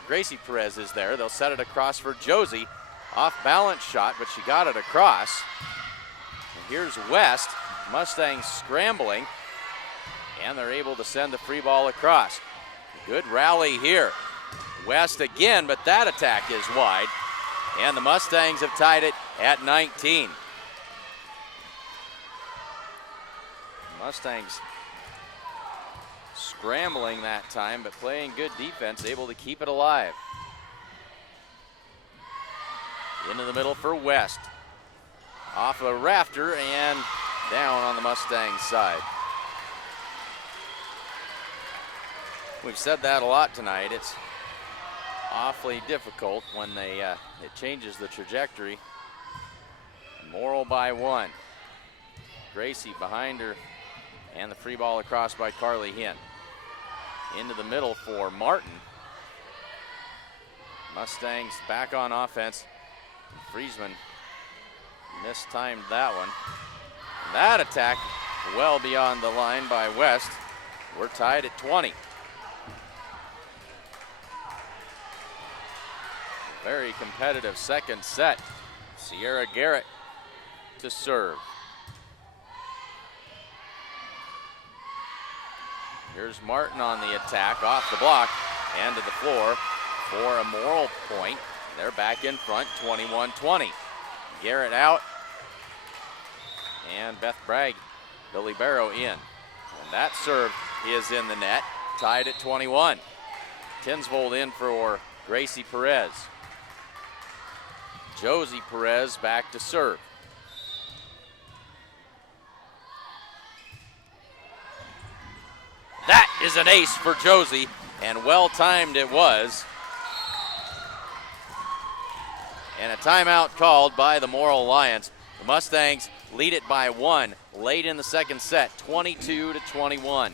Gracie Perez is there. They'll set it across for Josie. Off balance shot, but she got it across. And here's West. Mustangs scrambling, and they're able to send the free ball across. Good rally here. West again, but that attack is wide, and the Mustangs have tied it at 19. Mustangs scrambling that time, but playing good defense, able to keep it alive. Into the middle for West. Off a rafter and down on the Mustangs side. We've said that a lot tonight. It's awfully difficult when it changes the trajectory. Morrill by 1. Gracie behind her, and the free ball across by Carly Hinn. Into the middle for Martin. Mustangs back on offense. Friesman mistimed that one. That attack well beyond the line by West. We're tied at 20. Very competitive second set. Sierra Garrett to serve. Here's Martin on the attack, off the block and to the floor for a Morrill point. They're back in front, 21-20. Garrett out. And Beth Bragg, the libero in. And that serve is in the net, tied at 21. Tinsvold in for Gracie Perez. Josie Perez back to serve. That is an ace for Josie, and well-timed it was. And a timeout called by the Morrill Lions. The Mustangs lead it by 1 late in the second set, 22-21.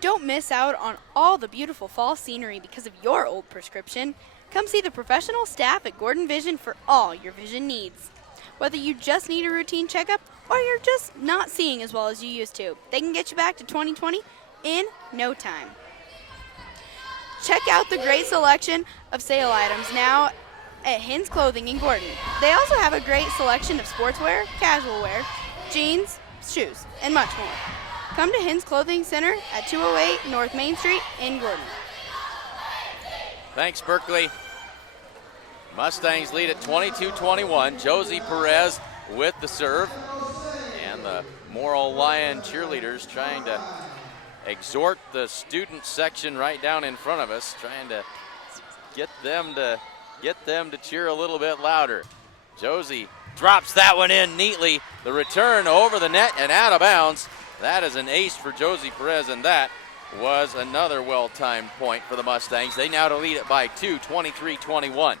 Don't miss out on all the beautiful fall scenery because of your old prescription. Come see the professional staff at Gordon Vision for all your vision needs. Whether you just need a routine checkup or you're just not seeing as well as you used to, they can get you back to 2020 in no time. Check out the great selection of sale items now at Hins Clothing in Gordon. They also have a great selection of sportswear, casual wear, jeans, shoes, and much more. Come to Hins Clothing Center at 208 North Main Street in Gordon. Thanks, Berkeley. Mustangs lead at 22-21. Josie Perez with the serve. And the Morrill Lion cheerleaders trying to exhort the student section right down in front of us, trying to get them to cheer a little bit louder. Josie drops that one in neatly. The return over the net and out of bounds. That is an ace for Josie Perez, and that was another well-timed point for the Mustangs. They now to lead it by 2, 23-21.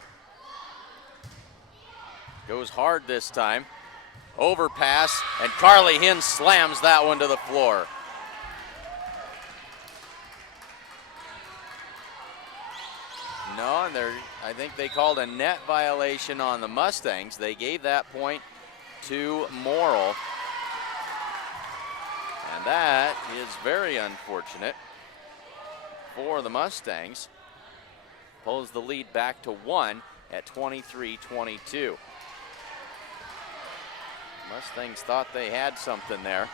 Goes hard this time. Overpass, and Carly Hinn slams that one to the floor. No, and I think they called a net violation on the Mustangs. They gave that point to Morrill. And that is very unfortunate for the Mustangs. Pulls the lead back to 1 at 23-22. Mustangs thought they had something there.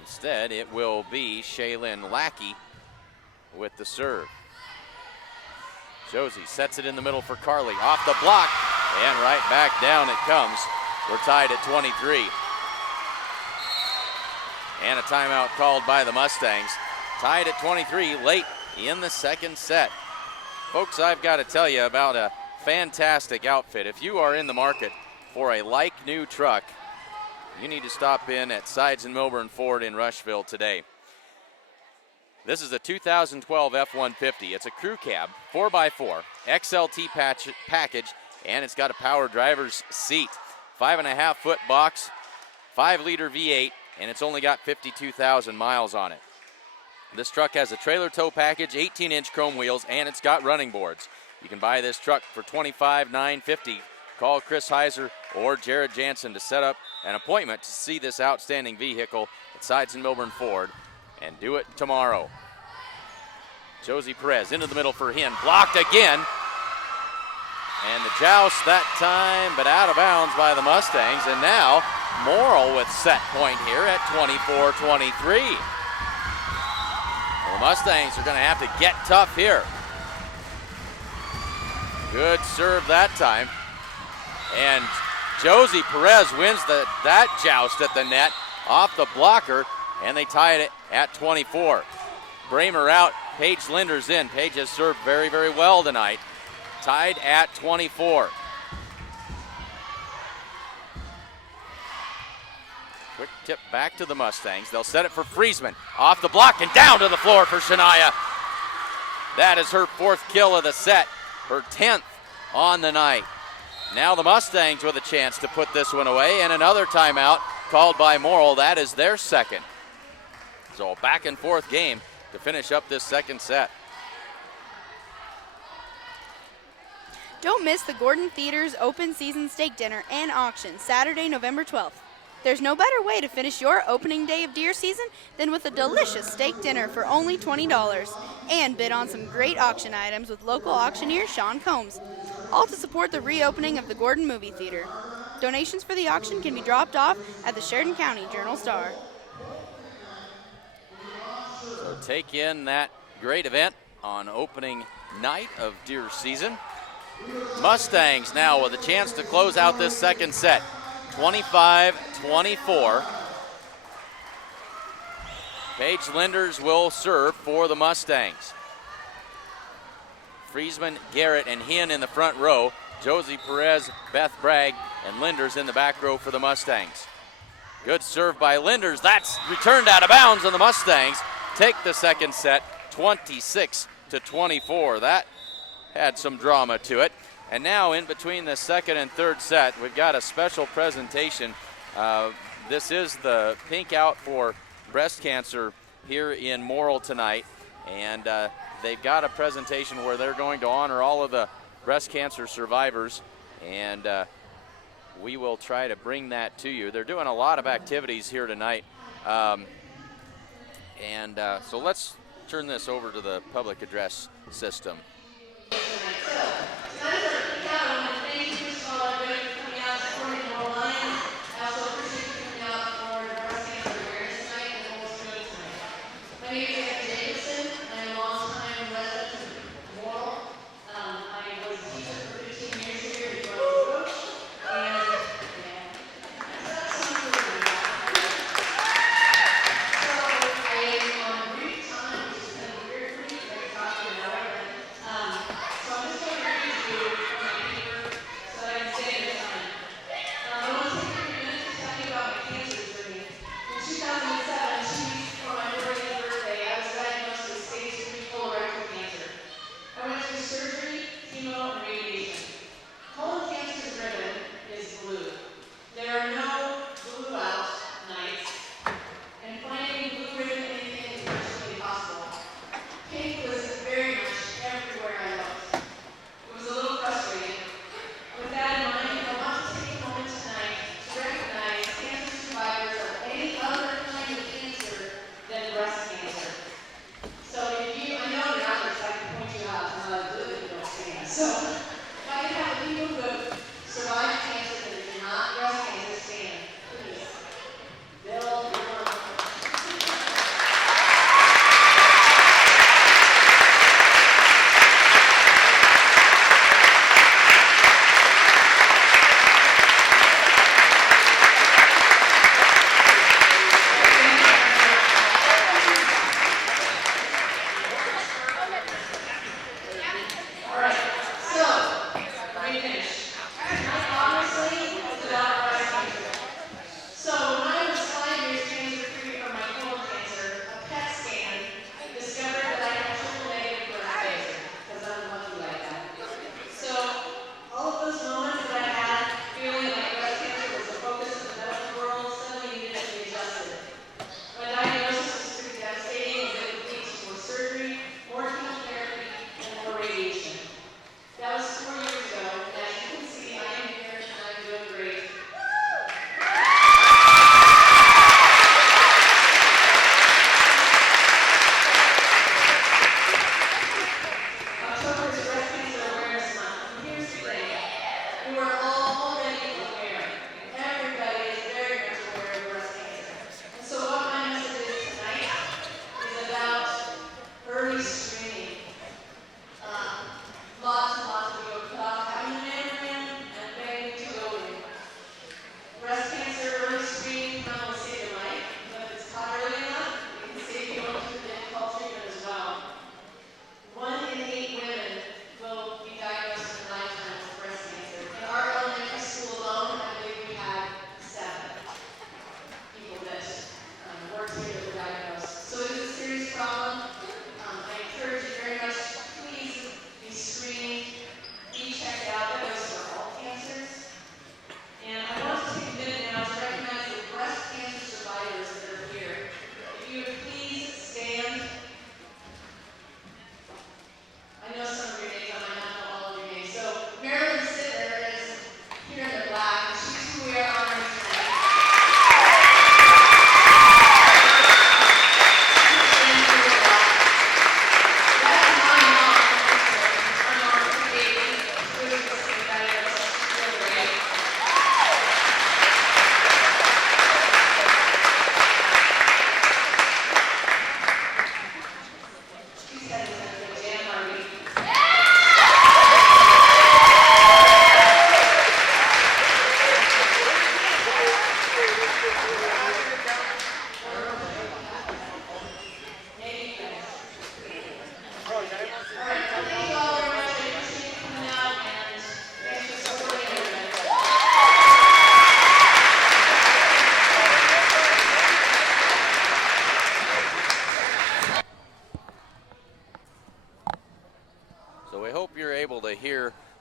Instead, it will be Shaylin Lackey with the serve. Josie sets it in the middle for Carly. Off the block, and right back down it comes. We're tied at 23. And a timeout called by the Mustangs. Tied at 23 late in the second set. Folks, I've got to tell you about a fantastic outfit. If you are in the market for a like-new truck, you need to stop in at Sides and Milburn Ford in Rushville today. This is a 2012 F-150. It's a crew cab, 4x4, XLT package, and it's got a power driver's seat. 5.5-foot box, 5-liter V8, and it's only got 52,000 miles on it. This truck has a trailer tow package, 18-inch chrome wheels, and it's got running boards. You can buy this truck for $25,950. Call Chris Heiser or Jared Jansen to set up an appointment to see this outstanding vehicle at Sides and Milburn Ford, and do it tomorrow. Josie Perez into the middle for Hinn, blocked again. And the joust that time, but out of bounds by the Mustangs. And now Morrill with set point here at 24-23. Well, the Mustangs are going to have to get tough here. Good serve that time. And Josie Perez wins that joust at the net off the blocker, and they tied it at 24. Bramer out, Paige Linders in. Paige has served very, very well tonight. Tied at 24. Quick tip back to the Mustangs. They'll set it for Friesman. Off the block and down to the floor for Shania. That is her 4th kill of the set, her 10th on the night. Now the Mustangs with a chance to put this one away, and another timeout called by Morrill. That is their second. So a back and forth game to finish up this second set. Don't miss the Gordon Theater's open season steak dinner and auction Saturday, November 12th. There's no better way to finish your opening day of deer season than with a delicious steak dinner for only $20 and bid on some great auction items with local auctioneer Sean Combs, all to support the reopening of the Gordon Movie Theater. Donations for the auction can be dropped off at the Sheridan County Journal-Star. So take in that great event on opening night of deer season. Mustangs now with a chance to close out this second set. 25-24. Paige Linders will serve for the Mustangs. Friesman, Garrett, and Hinn in the front row. Josie Perez, Beth Bragg, and Linders in the back row for the Mustangs. Good serve by Linders. That's returned out of bounds, and the Mustangs take the second set 26-24. That had some drama to it. And now in between the second and third set, we've got a special presentation. This is the Pink Out for Breast Cancer here in Morrill tonight. And they've got a presentation where they're going to honor all of the breast cancer survivors. And we will try to bring that to you. They're doing a lot of activities here tonight. So let's turn this over to the public address system.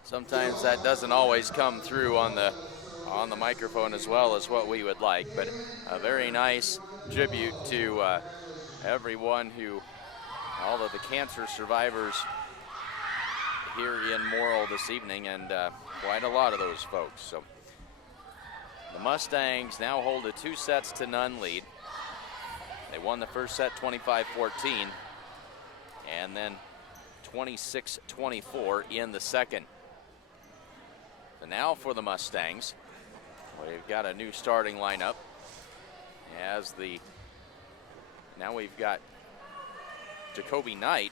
Sometimes that doesn't always come through on the microphone as well as what we would like, but a very nice tribute to everyone all of the cancer survivors here in Morrill this evening, and quite a lot of those folks. So the Mustangs now hold a 2-0 lead. They won the first set 25-14, and then 26-24 in the second. So now for the Mustangs, we've got a new starting lineup. Now we've got Jacoby Knight.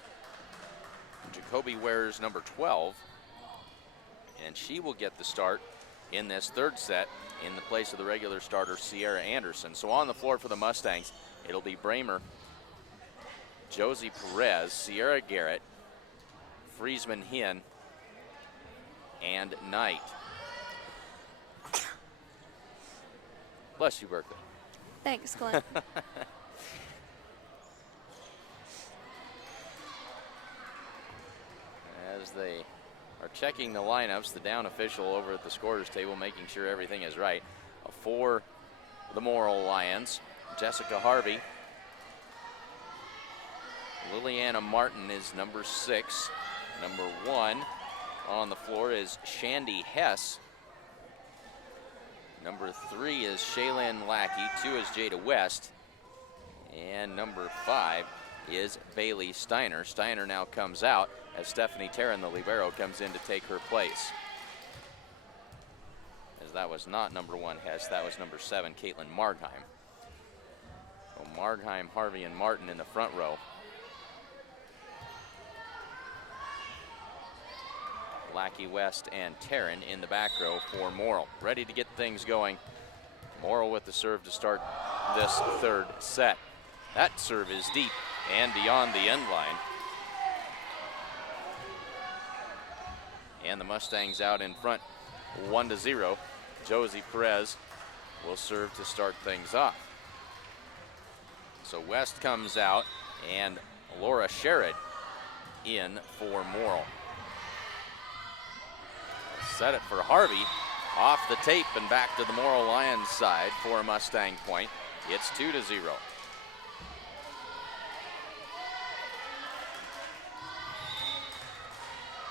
Jacoby wears number 12, and she will get the start in this third set in the place of the regular starter, Sierra Anderson. So on the floor for the Mustangs, it'll be Bramer, Josie Perez, Sierra Garrett, Friesman Hinn, and Knight. Bless you, Berkeley. Thanks, Glenn. As they are checking the lineups, the down official over at the scorer's table making sure everything is right. For the Morrill Lions, Jessica Harvey. Liliana Martin is number 6. Number 1 on the floor is Shandy Hess. Number 3 is Shaylin Lackey. 2 is Jada West. And number 5 is Bailey Steiner. Steiner now comes out as Stephanie Tarrin, the libero, comes in to take her place. As that was not number 1 Hess, that was number 7, Caitlin Margheim. So Margheim, Harvey, and Martin in the front row. Lackey, West, and Tarrin in the back row for Morrill. Ready to get things going. Morrill with the serve to start this third set. That serve is deep and beyond the end line. And the Mustangs out in front 1-0. Josie Perez will serve to start things off. So West comes out and Laura Sherrod in for Morrill. Set it for Harvey, off the tape and back to the Morrill Lions side for a Mustang point. It's 2-0.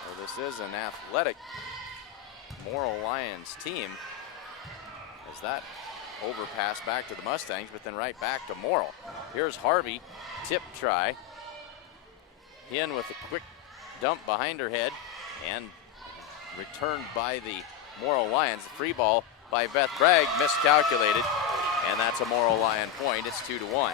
Well, this is an athletic Morrill Lions team, as that overpass back to the Mustangs, but then right back to Morrill. Here's Harvey, tip try. Hinn with a quick dump behind her head and returned by the Morrill Lions. The free ball by Beth Bragg miscalculated, and that's a Morrill Lion point. It's 2-1. More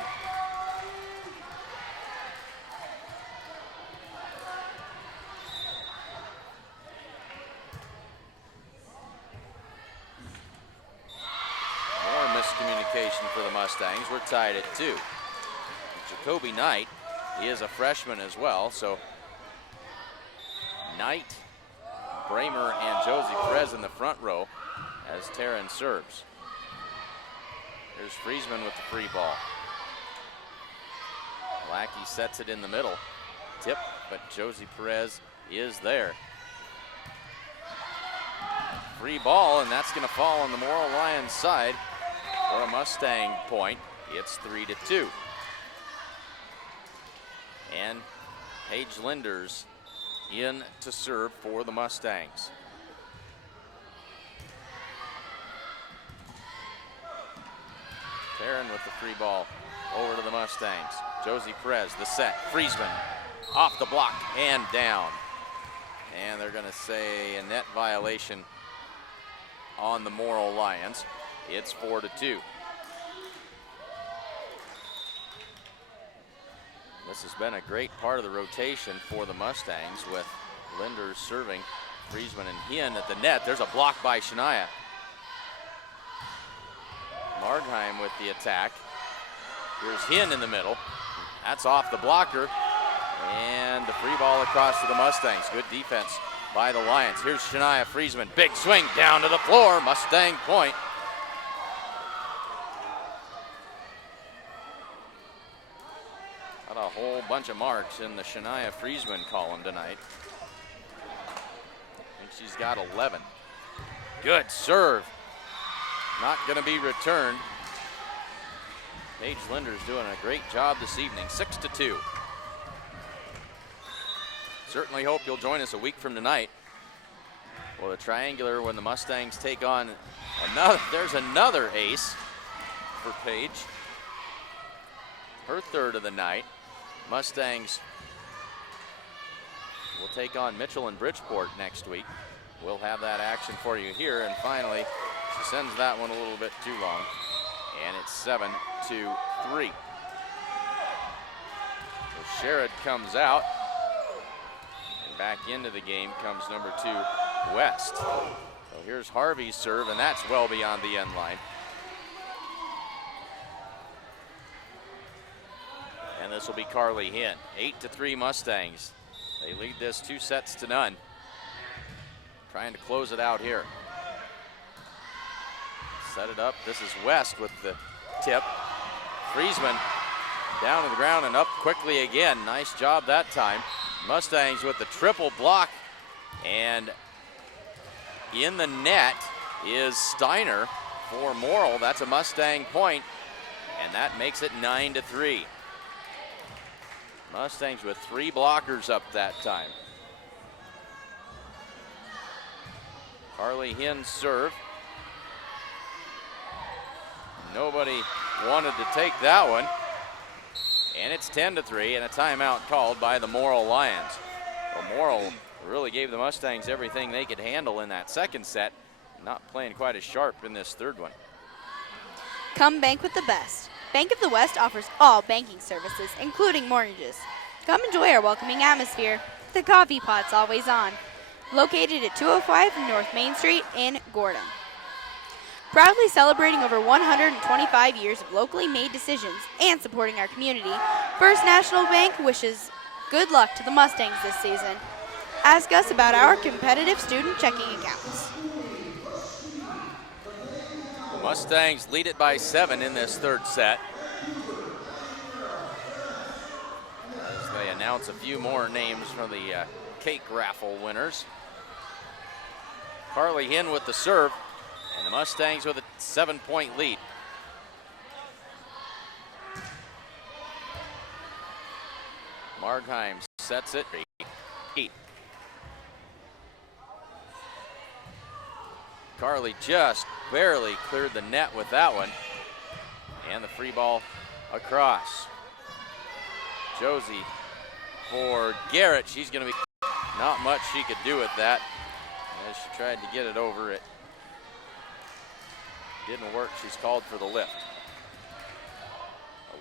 miscommunication for the Mustangs. We're tied at 2. Jacoby Knight, he is a freshman as well, so Knight, Bramer, and Josie Perez in the front row as Tarrin serves. Here's Friesman with the free ball. Lackey sets it in the middle. Tip, but Josie Perez is there. Free ball, and that's going to fall on the Morrill Lions side for a Mustang point. It's 3-2. And Paige Linders in to serve for the Mustangs. Tarrin with the free ball over to the Mustangs. Josie Perez, the set. Friesman off the block and down. And they're going to say a net violation on the Morrill Lions. It's 4-2. This has been a great part of the rotation for the Mustangs, with Linders serving, Friesman and Hinn at the net. There's a block by Shania. Margheim with the attack. Here's Hinn in the middle. That's off the blocker. And the free ball across to the Mustangs. Good defense by the Lions. Here's Shania Friesman. Big swing down to the floor. Mustang point. Got a whole bunch of marks in the Shania Friesman column tonight. I think she's got 11. Good serve. Not going to be returned. Paige Linder's doing a great job this evening, 6-2. Certainly hope you'll join us a week from tonight for the triangular when the Mustangs take on another. There's another ace for Paige. Her third of the night. Mustangs will take on Mitchell and Bridgeport next week. We'll have that action for you here. And finally, she sends that one a little bit too long. And it's 7-3. So Sherrod comes out. And back into the game comes number 2, West. So here's Harvey's serve, and that's well beyond the end line. And this will be Carly Hinn. 8-3 Mustangs. They lead this 2-0. Trying to close it out here. Set it up. This is West with the tip. Friesman down to the ground and up quickly again. Nice job that time. Mustangs with the triple block. And in the net is Steiner for Morrill. That's a Mustang point. And that makes it 9-3. Mustangs with 3 blockers up that time. Carly Hinn's serve. Nobody wanted to take that one. And it's 10-3 and a timeout called by the Morrill Lions. Well, Morrill really gave the Mustangs everything they could handle in that second set. Not playing quite as sharp in this third one. Come bank with the best. Bank of the West offers all banking services, including mortgages. Come enjoy our welcoming atmosphere. The coffee pot's always on. Located at 205 North Main Street in Gordon. Proudly celebrating over 125 years of locally made decisions and supporting our community, First National Bank wishes good luck to the Mustangs this season. Ask us about our competitive student checking accounts. The Mustangs lead it by 7 in this third set. As they announce a few more names for the cake raffle winners. Carly Hinn with the serve, and the Mustangs with a 7-point lead. Margheim sets it. 8. Carly just barely cleared the net with that one. And the free ball across. Josie for Garrett. She's going to be not much she could do with that. As she tried to get it over, it didn't work. She's called for the lift.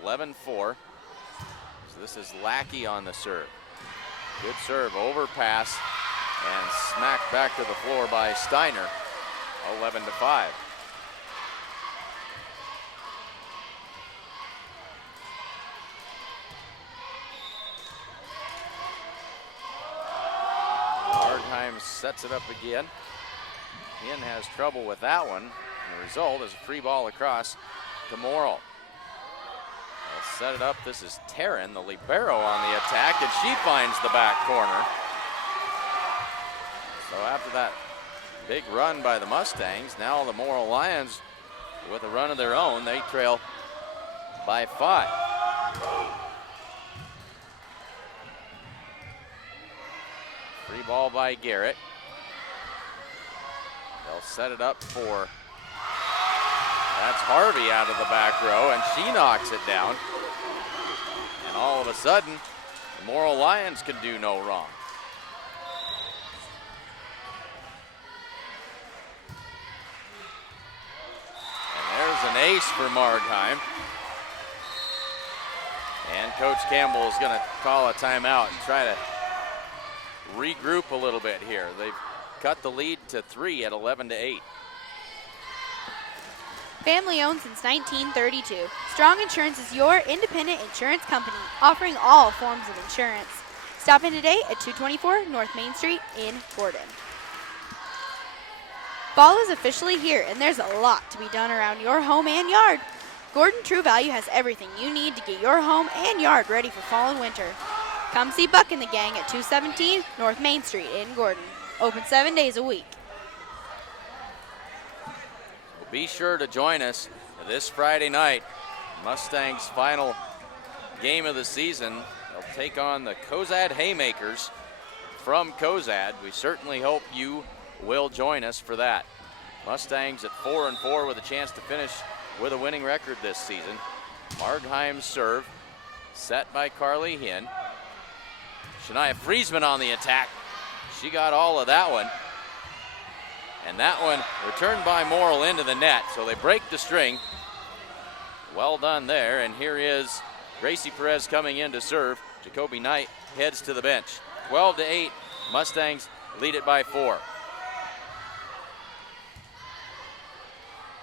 11-4. So this is Lackey on the serve. Good serve, overpass, and smacked back to the floor by Steiner. 11-5. Margheim sets it up again. Hinn has trouble with that one. And the result is a free ball across to Morrill. They'll set it up. This is Taryn, the libero, on the attack, and she finds the back corner. So after that big run by the Mustangs, now the Morrill Lions with a run of their own. They trail by 5. Free ball by Garrett. They'll set it up for, that's Harvey out of the back row, and she knocks it down. And all of a sudden, the Morrill Lions can do no wrong. And there's an ace for Margheim. And Coach Campbell is going to call a timeout and try to regroup a little bit here. They've cut the lead to 3 at 11-8. Family owned since 1932, Strong Insurance is your independent insurance company offering all forms of insurance. Stop in today at 224 North Main Street in Gordon. Fall is officially here, and there's a lot to be done around your home and yard. Gordon True Value has everything you need to get your home and yard ready for fall and winter. Come see Buck and the gang at 217 North Main Street in Gordon. open 7 days a week. Well, be sure to join us this Friday night. Mustangs' final game of the season. They'll take on the Cozad Haymakers from Cozad. We certainly hope you will join us for that. Mustangs at 4-4 with a chance to finish with a winning record this season. Margheim's serve, set by Carly Hinn. Shania Friesman on the attack. She got all of that one. And that one returned by Morrill into the net, so they break the string. Well done there, and here is Gracie Perez coming in to serve. Jacoby Knight heads to the bench. 12-8, Mustangs lead it by 4.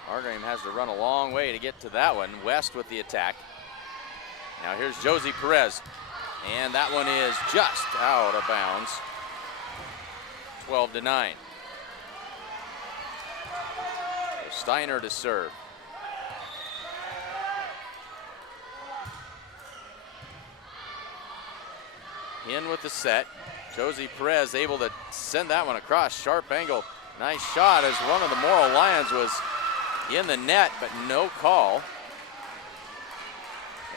Margheim has to run a long way to get to that one. West with the attack. Now here's Josie Perez, and that one is just out of bounds. 12-9. Steiner to serve. In with the set. Josie Perez able to send that one across. Sharp angle. Nice shot as one of the Morrill Lions was in the net, but no call.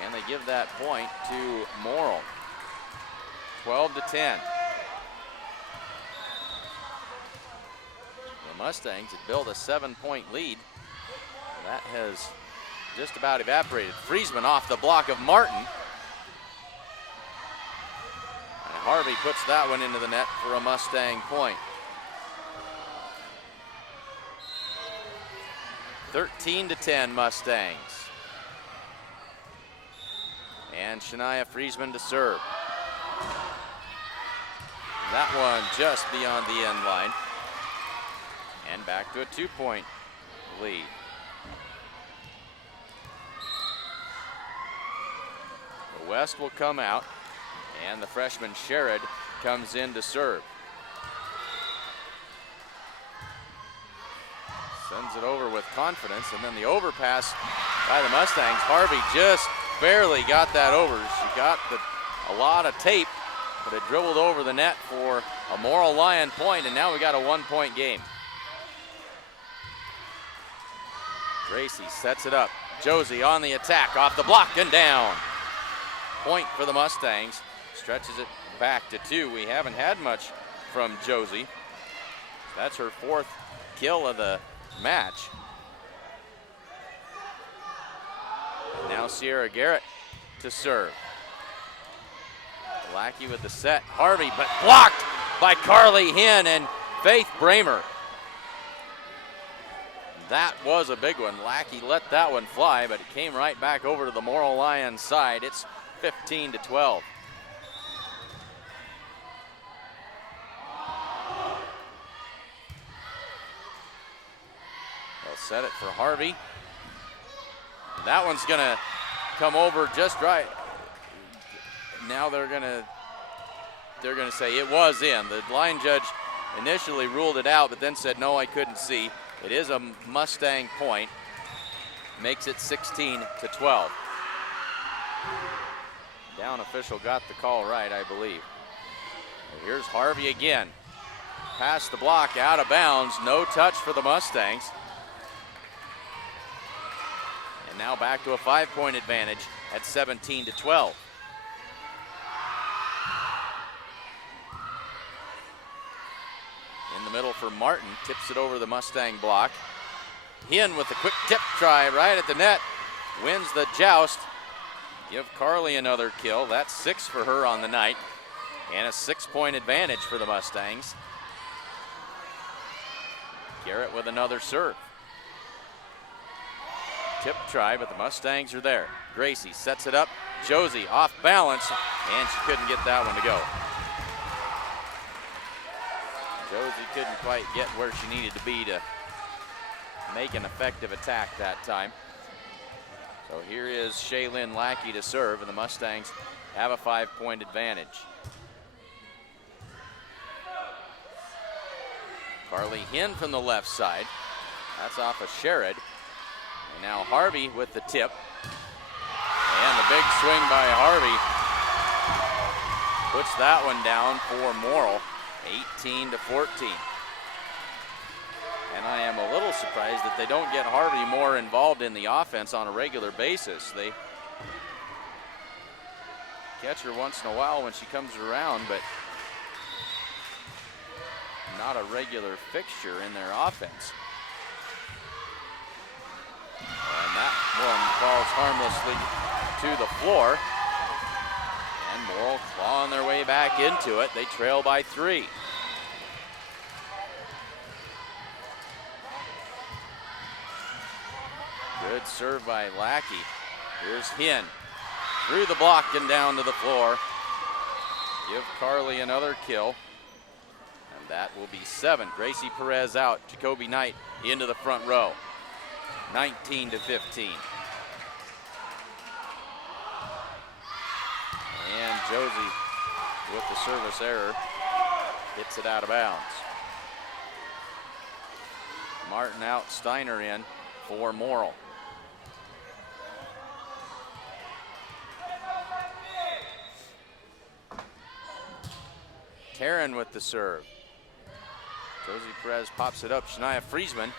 And they give that point to Morrill. 12-10. The Mustangs had built a 7-point lead. That has just about evaporated. Friesman off the block of Martin. And Harvey puts that one into the net for a Mustang point. 13-10 Mustangs. And Shania Friesman to serve. That one just beyond the end line. And back to a 2-point lead. The West will come out, and the freshman Sherrod comes in to serve. Sends it over with confidence, and then the overpass by the Mustangs. Harvey just barely got that over. She got a lot of tape, but it dribbled over the net for a Morrill Lion point, and now we got a 1-point game. Gracie sets it up. Josie on the attack, off the block and down. Point for the Mustangs. Stretches it back to 2. We haven't had much from Josie. That's her 4th kill of the match. Now Sierra Garrett to serve. Lackey with the set. Harvey, but blocked by Carly Hinn and Faith Bramer. That was a big one. Lackey let that one fly, but it came right back over to the Morrill Lions side. It's 15-12. They'll set it for Harvey. That one's gonna come over just right. Now they're gonna say it was in. The line judge initially ruled it out, but then said no, I couldn't see. It is a Mustang point. Makes it 16-12. Down official got the call right, I believe. Here's Harvey again. Past the block, out of bounds, no touch for the Mustangs. And now back to a 5-point advantage at 17-12. In the middle for Martin, tips it over the Mustang block. Hinn with the quick tip try right at the net, wins the joust. Give Carly another kill. That's 6 for her on the night, and a 6-point advantage for the Mustangs. Garrett with another serve. Tip try, but the Mustangs are there. Gracie sets it up. Josie off balance, and she couldn't get that one to go. Josie couldn't quite get where she needed to be to make an effective attack that time. So here is Shaylin Lackey to serve, and the Mustangs have a 5-point advantage. Carly Hinn from the left side. That's off of Sherrod. And now Harvey with the tip. And the big swing by Harvey puts that one down for Morrill. 18-14. And I am a little surprised that they don't get Harvey more involved in the offense on a regular basis. They catch her once in a while when she comes around, but not a regular fixture in their offense. And that one falls harmlessly to the floor. And Morrill clawing their way back into it. They trail by 3. Good serve by Lackey. Here's Hinn. Through the block and down to the floor. Give Carly another kill. And that will be 7. Gracie Perez out. Jacoby Knight into the front row. 19-15. And Josie with the service error hits it out of bounds. Martin out, Steiner in for Morrill. Taryn with the serve. Josie Perez pops it up. Shania Friesman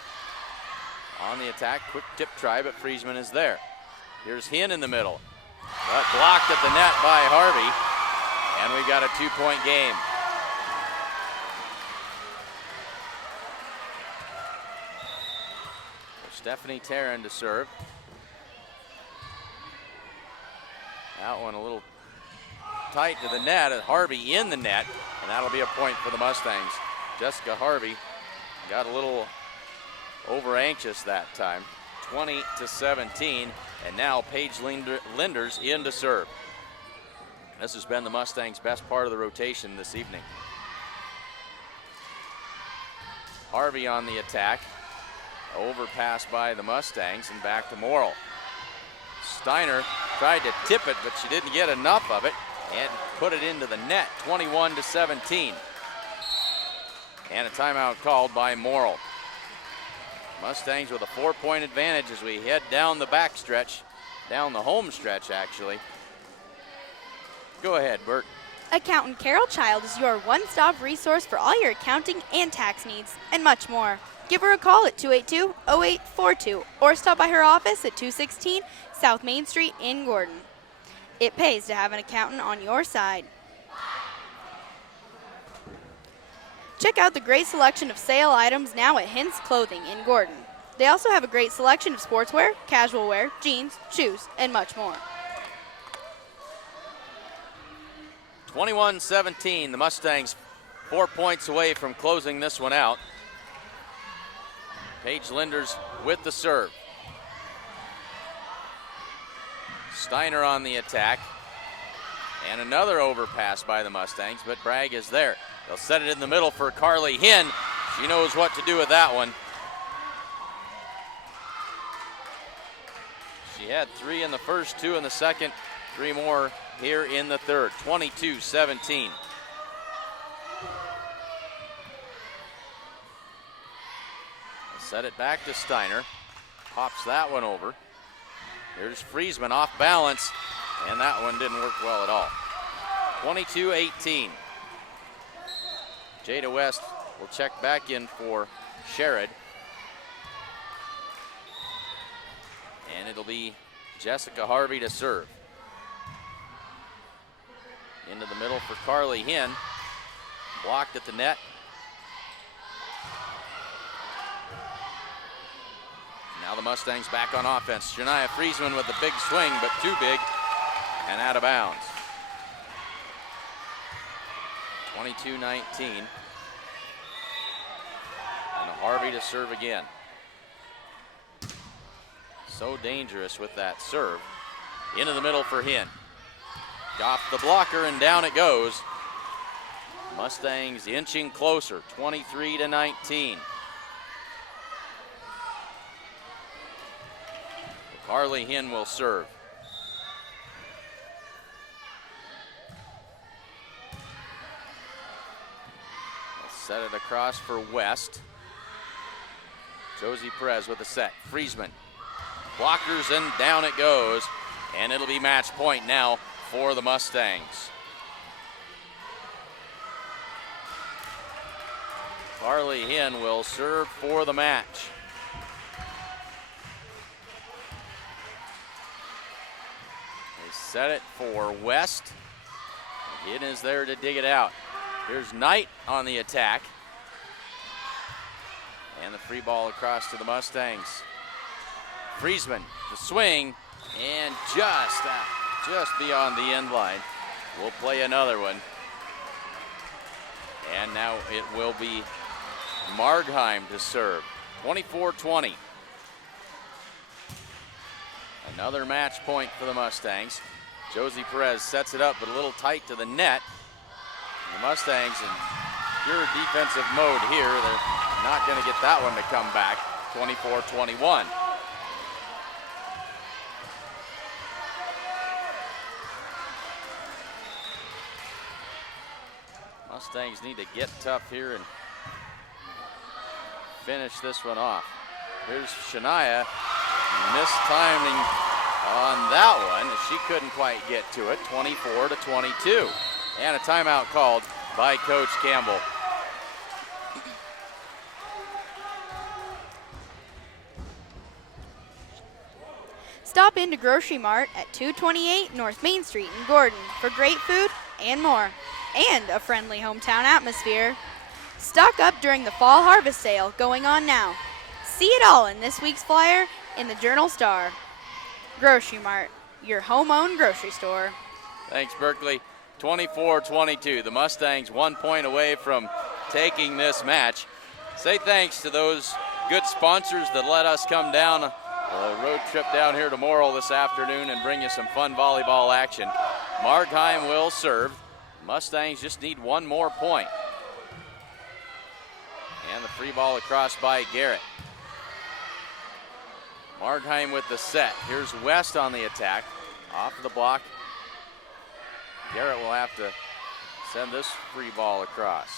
on the attack. Quick tip try, but Friesman is there. Here's Hinn in the middle. But blocked at the net by Harvey. And we've got a 2-point game. So Stephanie Taryn to serve. That one a little tight to the net. Harvey in the net. And that'll be a point for the Mustangs. Jessica Harvey got a little over anxious that time. 20-17, and now Paige Linders in to serve. This has been the Mustangs' best part of the rotation this evening. Harvey on the attack. Overpass by the Mustangs and back to Morrill. Steiner tried to tip it, but she didn't get enough of it and put it into the net, 21-17. And a timeout called by Morrill. Mustangs with a 4-point advantage as we head down the back stretch, down the home stretch actually. Go ahead, Bert. Accountant Carol Child is your one-stop resource for all your accounting and tax needs, and much more. Give her a call at 282-0842 or stop by her office at 216 South Main Street in Gordon. It pays to have an accountant on your side. Check out the great selection of sale items now at Hintz Clothing in Gordon. They also have a great selection of sportswear, casual wear, jeans, shoes, and much more. 21-17, the Mustangs 4 points away from closing this one out. Paige Linders with the serve. Steiner on the attack. And another overpass by the Mustangs, but Bragg is there. They'll set it in the middle for Carly Hinn. She knows what to do with that one. She had 3 in the first, 2 in the second, 3 more here in the third. 22-17. Set it back to Steiner. Pops that one over. Here's Friesman off balance, and that one didn't work well at all. 22-18. Jada West will check back in for Sherrod. And it'll be Jessica Harvey to serve. Into the middle for Carly Hinn. Blocked at the net. Now the Mustangs back on offense. Shania Friesman with the big swing, but too big and out of bounds. 22-19. And Harvey to serve again. So dangerous with that serve. Into the middle for Hinn. Off the blocker and down it goes. Mustangs inching closer, 23-19. Carly Hinn will serve. Set it across for West. Josie Perez with the set. Friesman. Blockers and down it goes. And it'll be match point now for the Mustangs. Carly Hinn will serve for the match. They set it for West. Hinn is there to dig it out. Here's Knight on the attack. And the free ball across to the Mustangs. Friesman, the swing, and just beyond the end line. We'll play another one. And now it will be Margheim to serve. 24-20. Another match point for the Mustangs. Josie Perez sets it up, but a little tight to the net. The Mustangs in pure defensive mode here. They're not going to get that one to come back. 24-21. Mustangs need to get tough here and finish this one off. Here's Shania, mistiming on that one. She couldn't quite get to it. 24-22. And a timeout called by Coach Campbell. Stop into Grocery Mart at 228 North Main Street in Gordon for great food and more, and a friendly hometown atmosphere. Stock up during the fall harvest sale going on now. See it all in this week's flyer in the Journal-Star. Grocery Mart, your home-owned grocery store. Thanks, Berkeley. 24-22. The Mustangs 1 point away from taking this match. Say thanks to those good sponsors that let us come down a road trip down here to Morrill this afternoon and bring you some fun volleyball action. Margheim will serve. Mustangs just need one more point. And the free ball across by Garrett. Margheim with the set. Here's West on the attack. Off the block. Garrett will have to send this free ball across.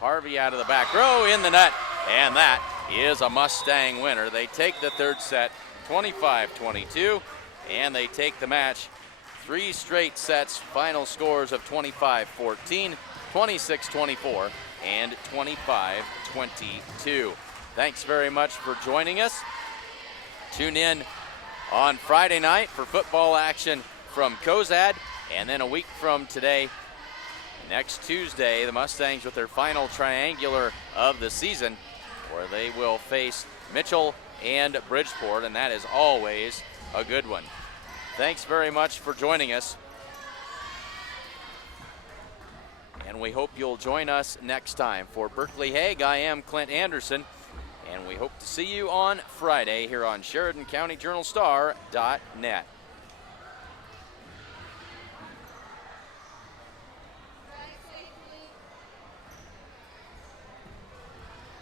Harvey out of the back row in the net. And that is a Mustang winner. They take the third set 25-22. And they take the match 3 straight sets. Final scores of 25-14, 26-24, and 25-22. Thanks very much for joining us. Tune in on Friday night for football action from Cozad, and then a week from today, next Tuesday, the Mustangs with their final triangular of the season, where they will face Mitchell and Bridgeport, and that is always a good one. Thanks very much for joining us, and we hope you'll join us next time. For Berkeley Hague, I am Clint Anderson, and we hope to see you on Friday here on SheridanCountyJournalStar.net.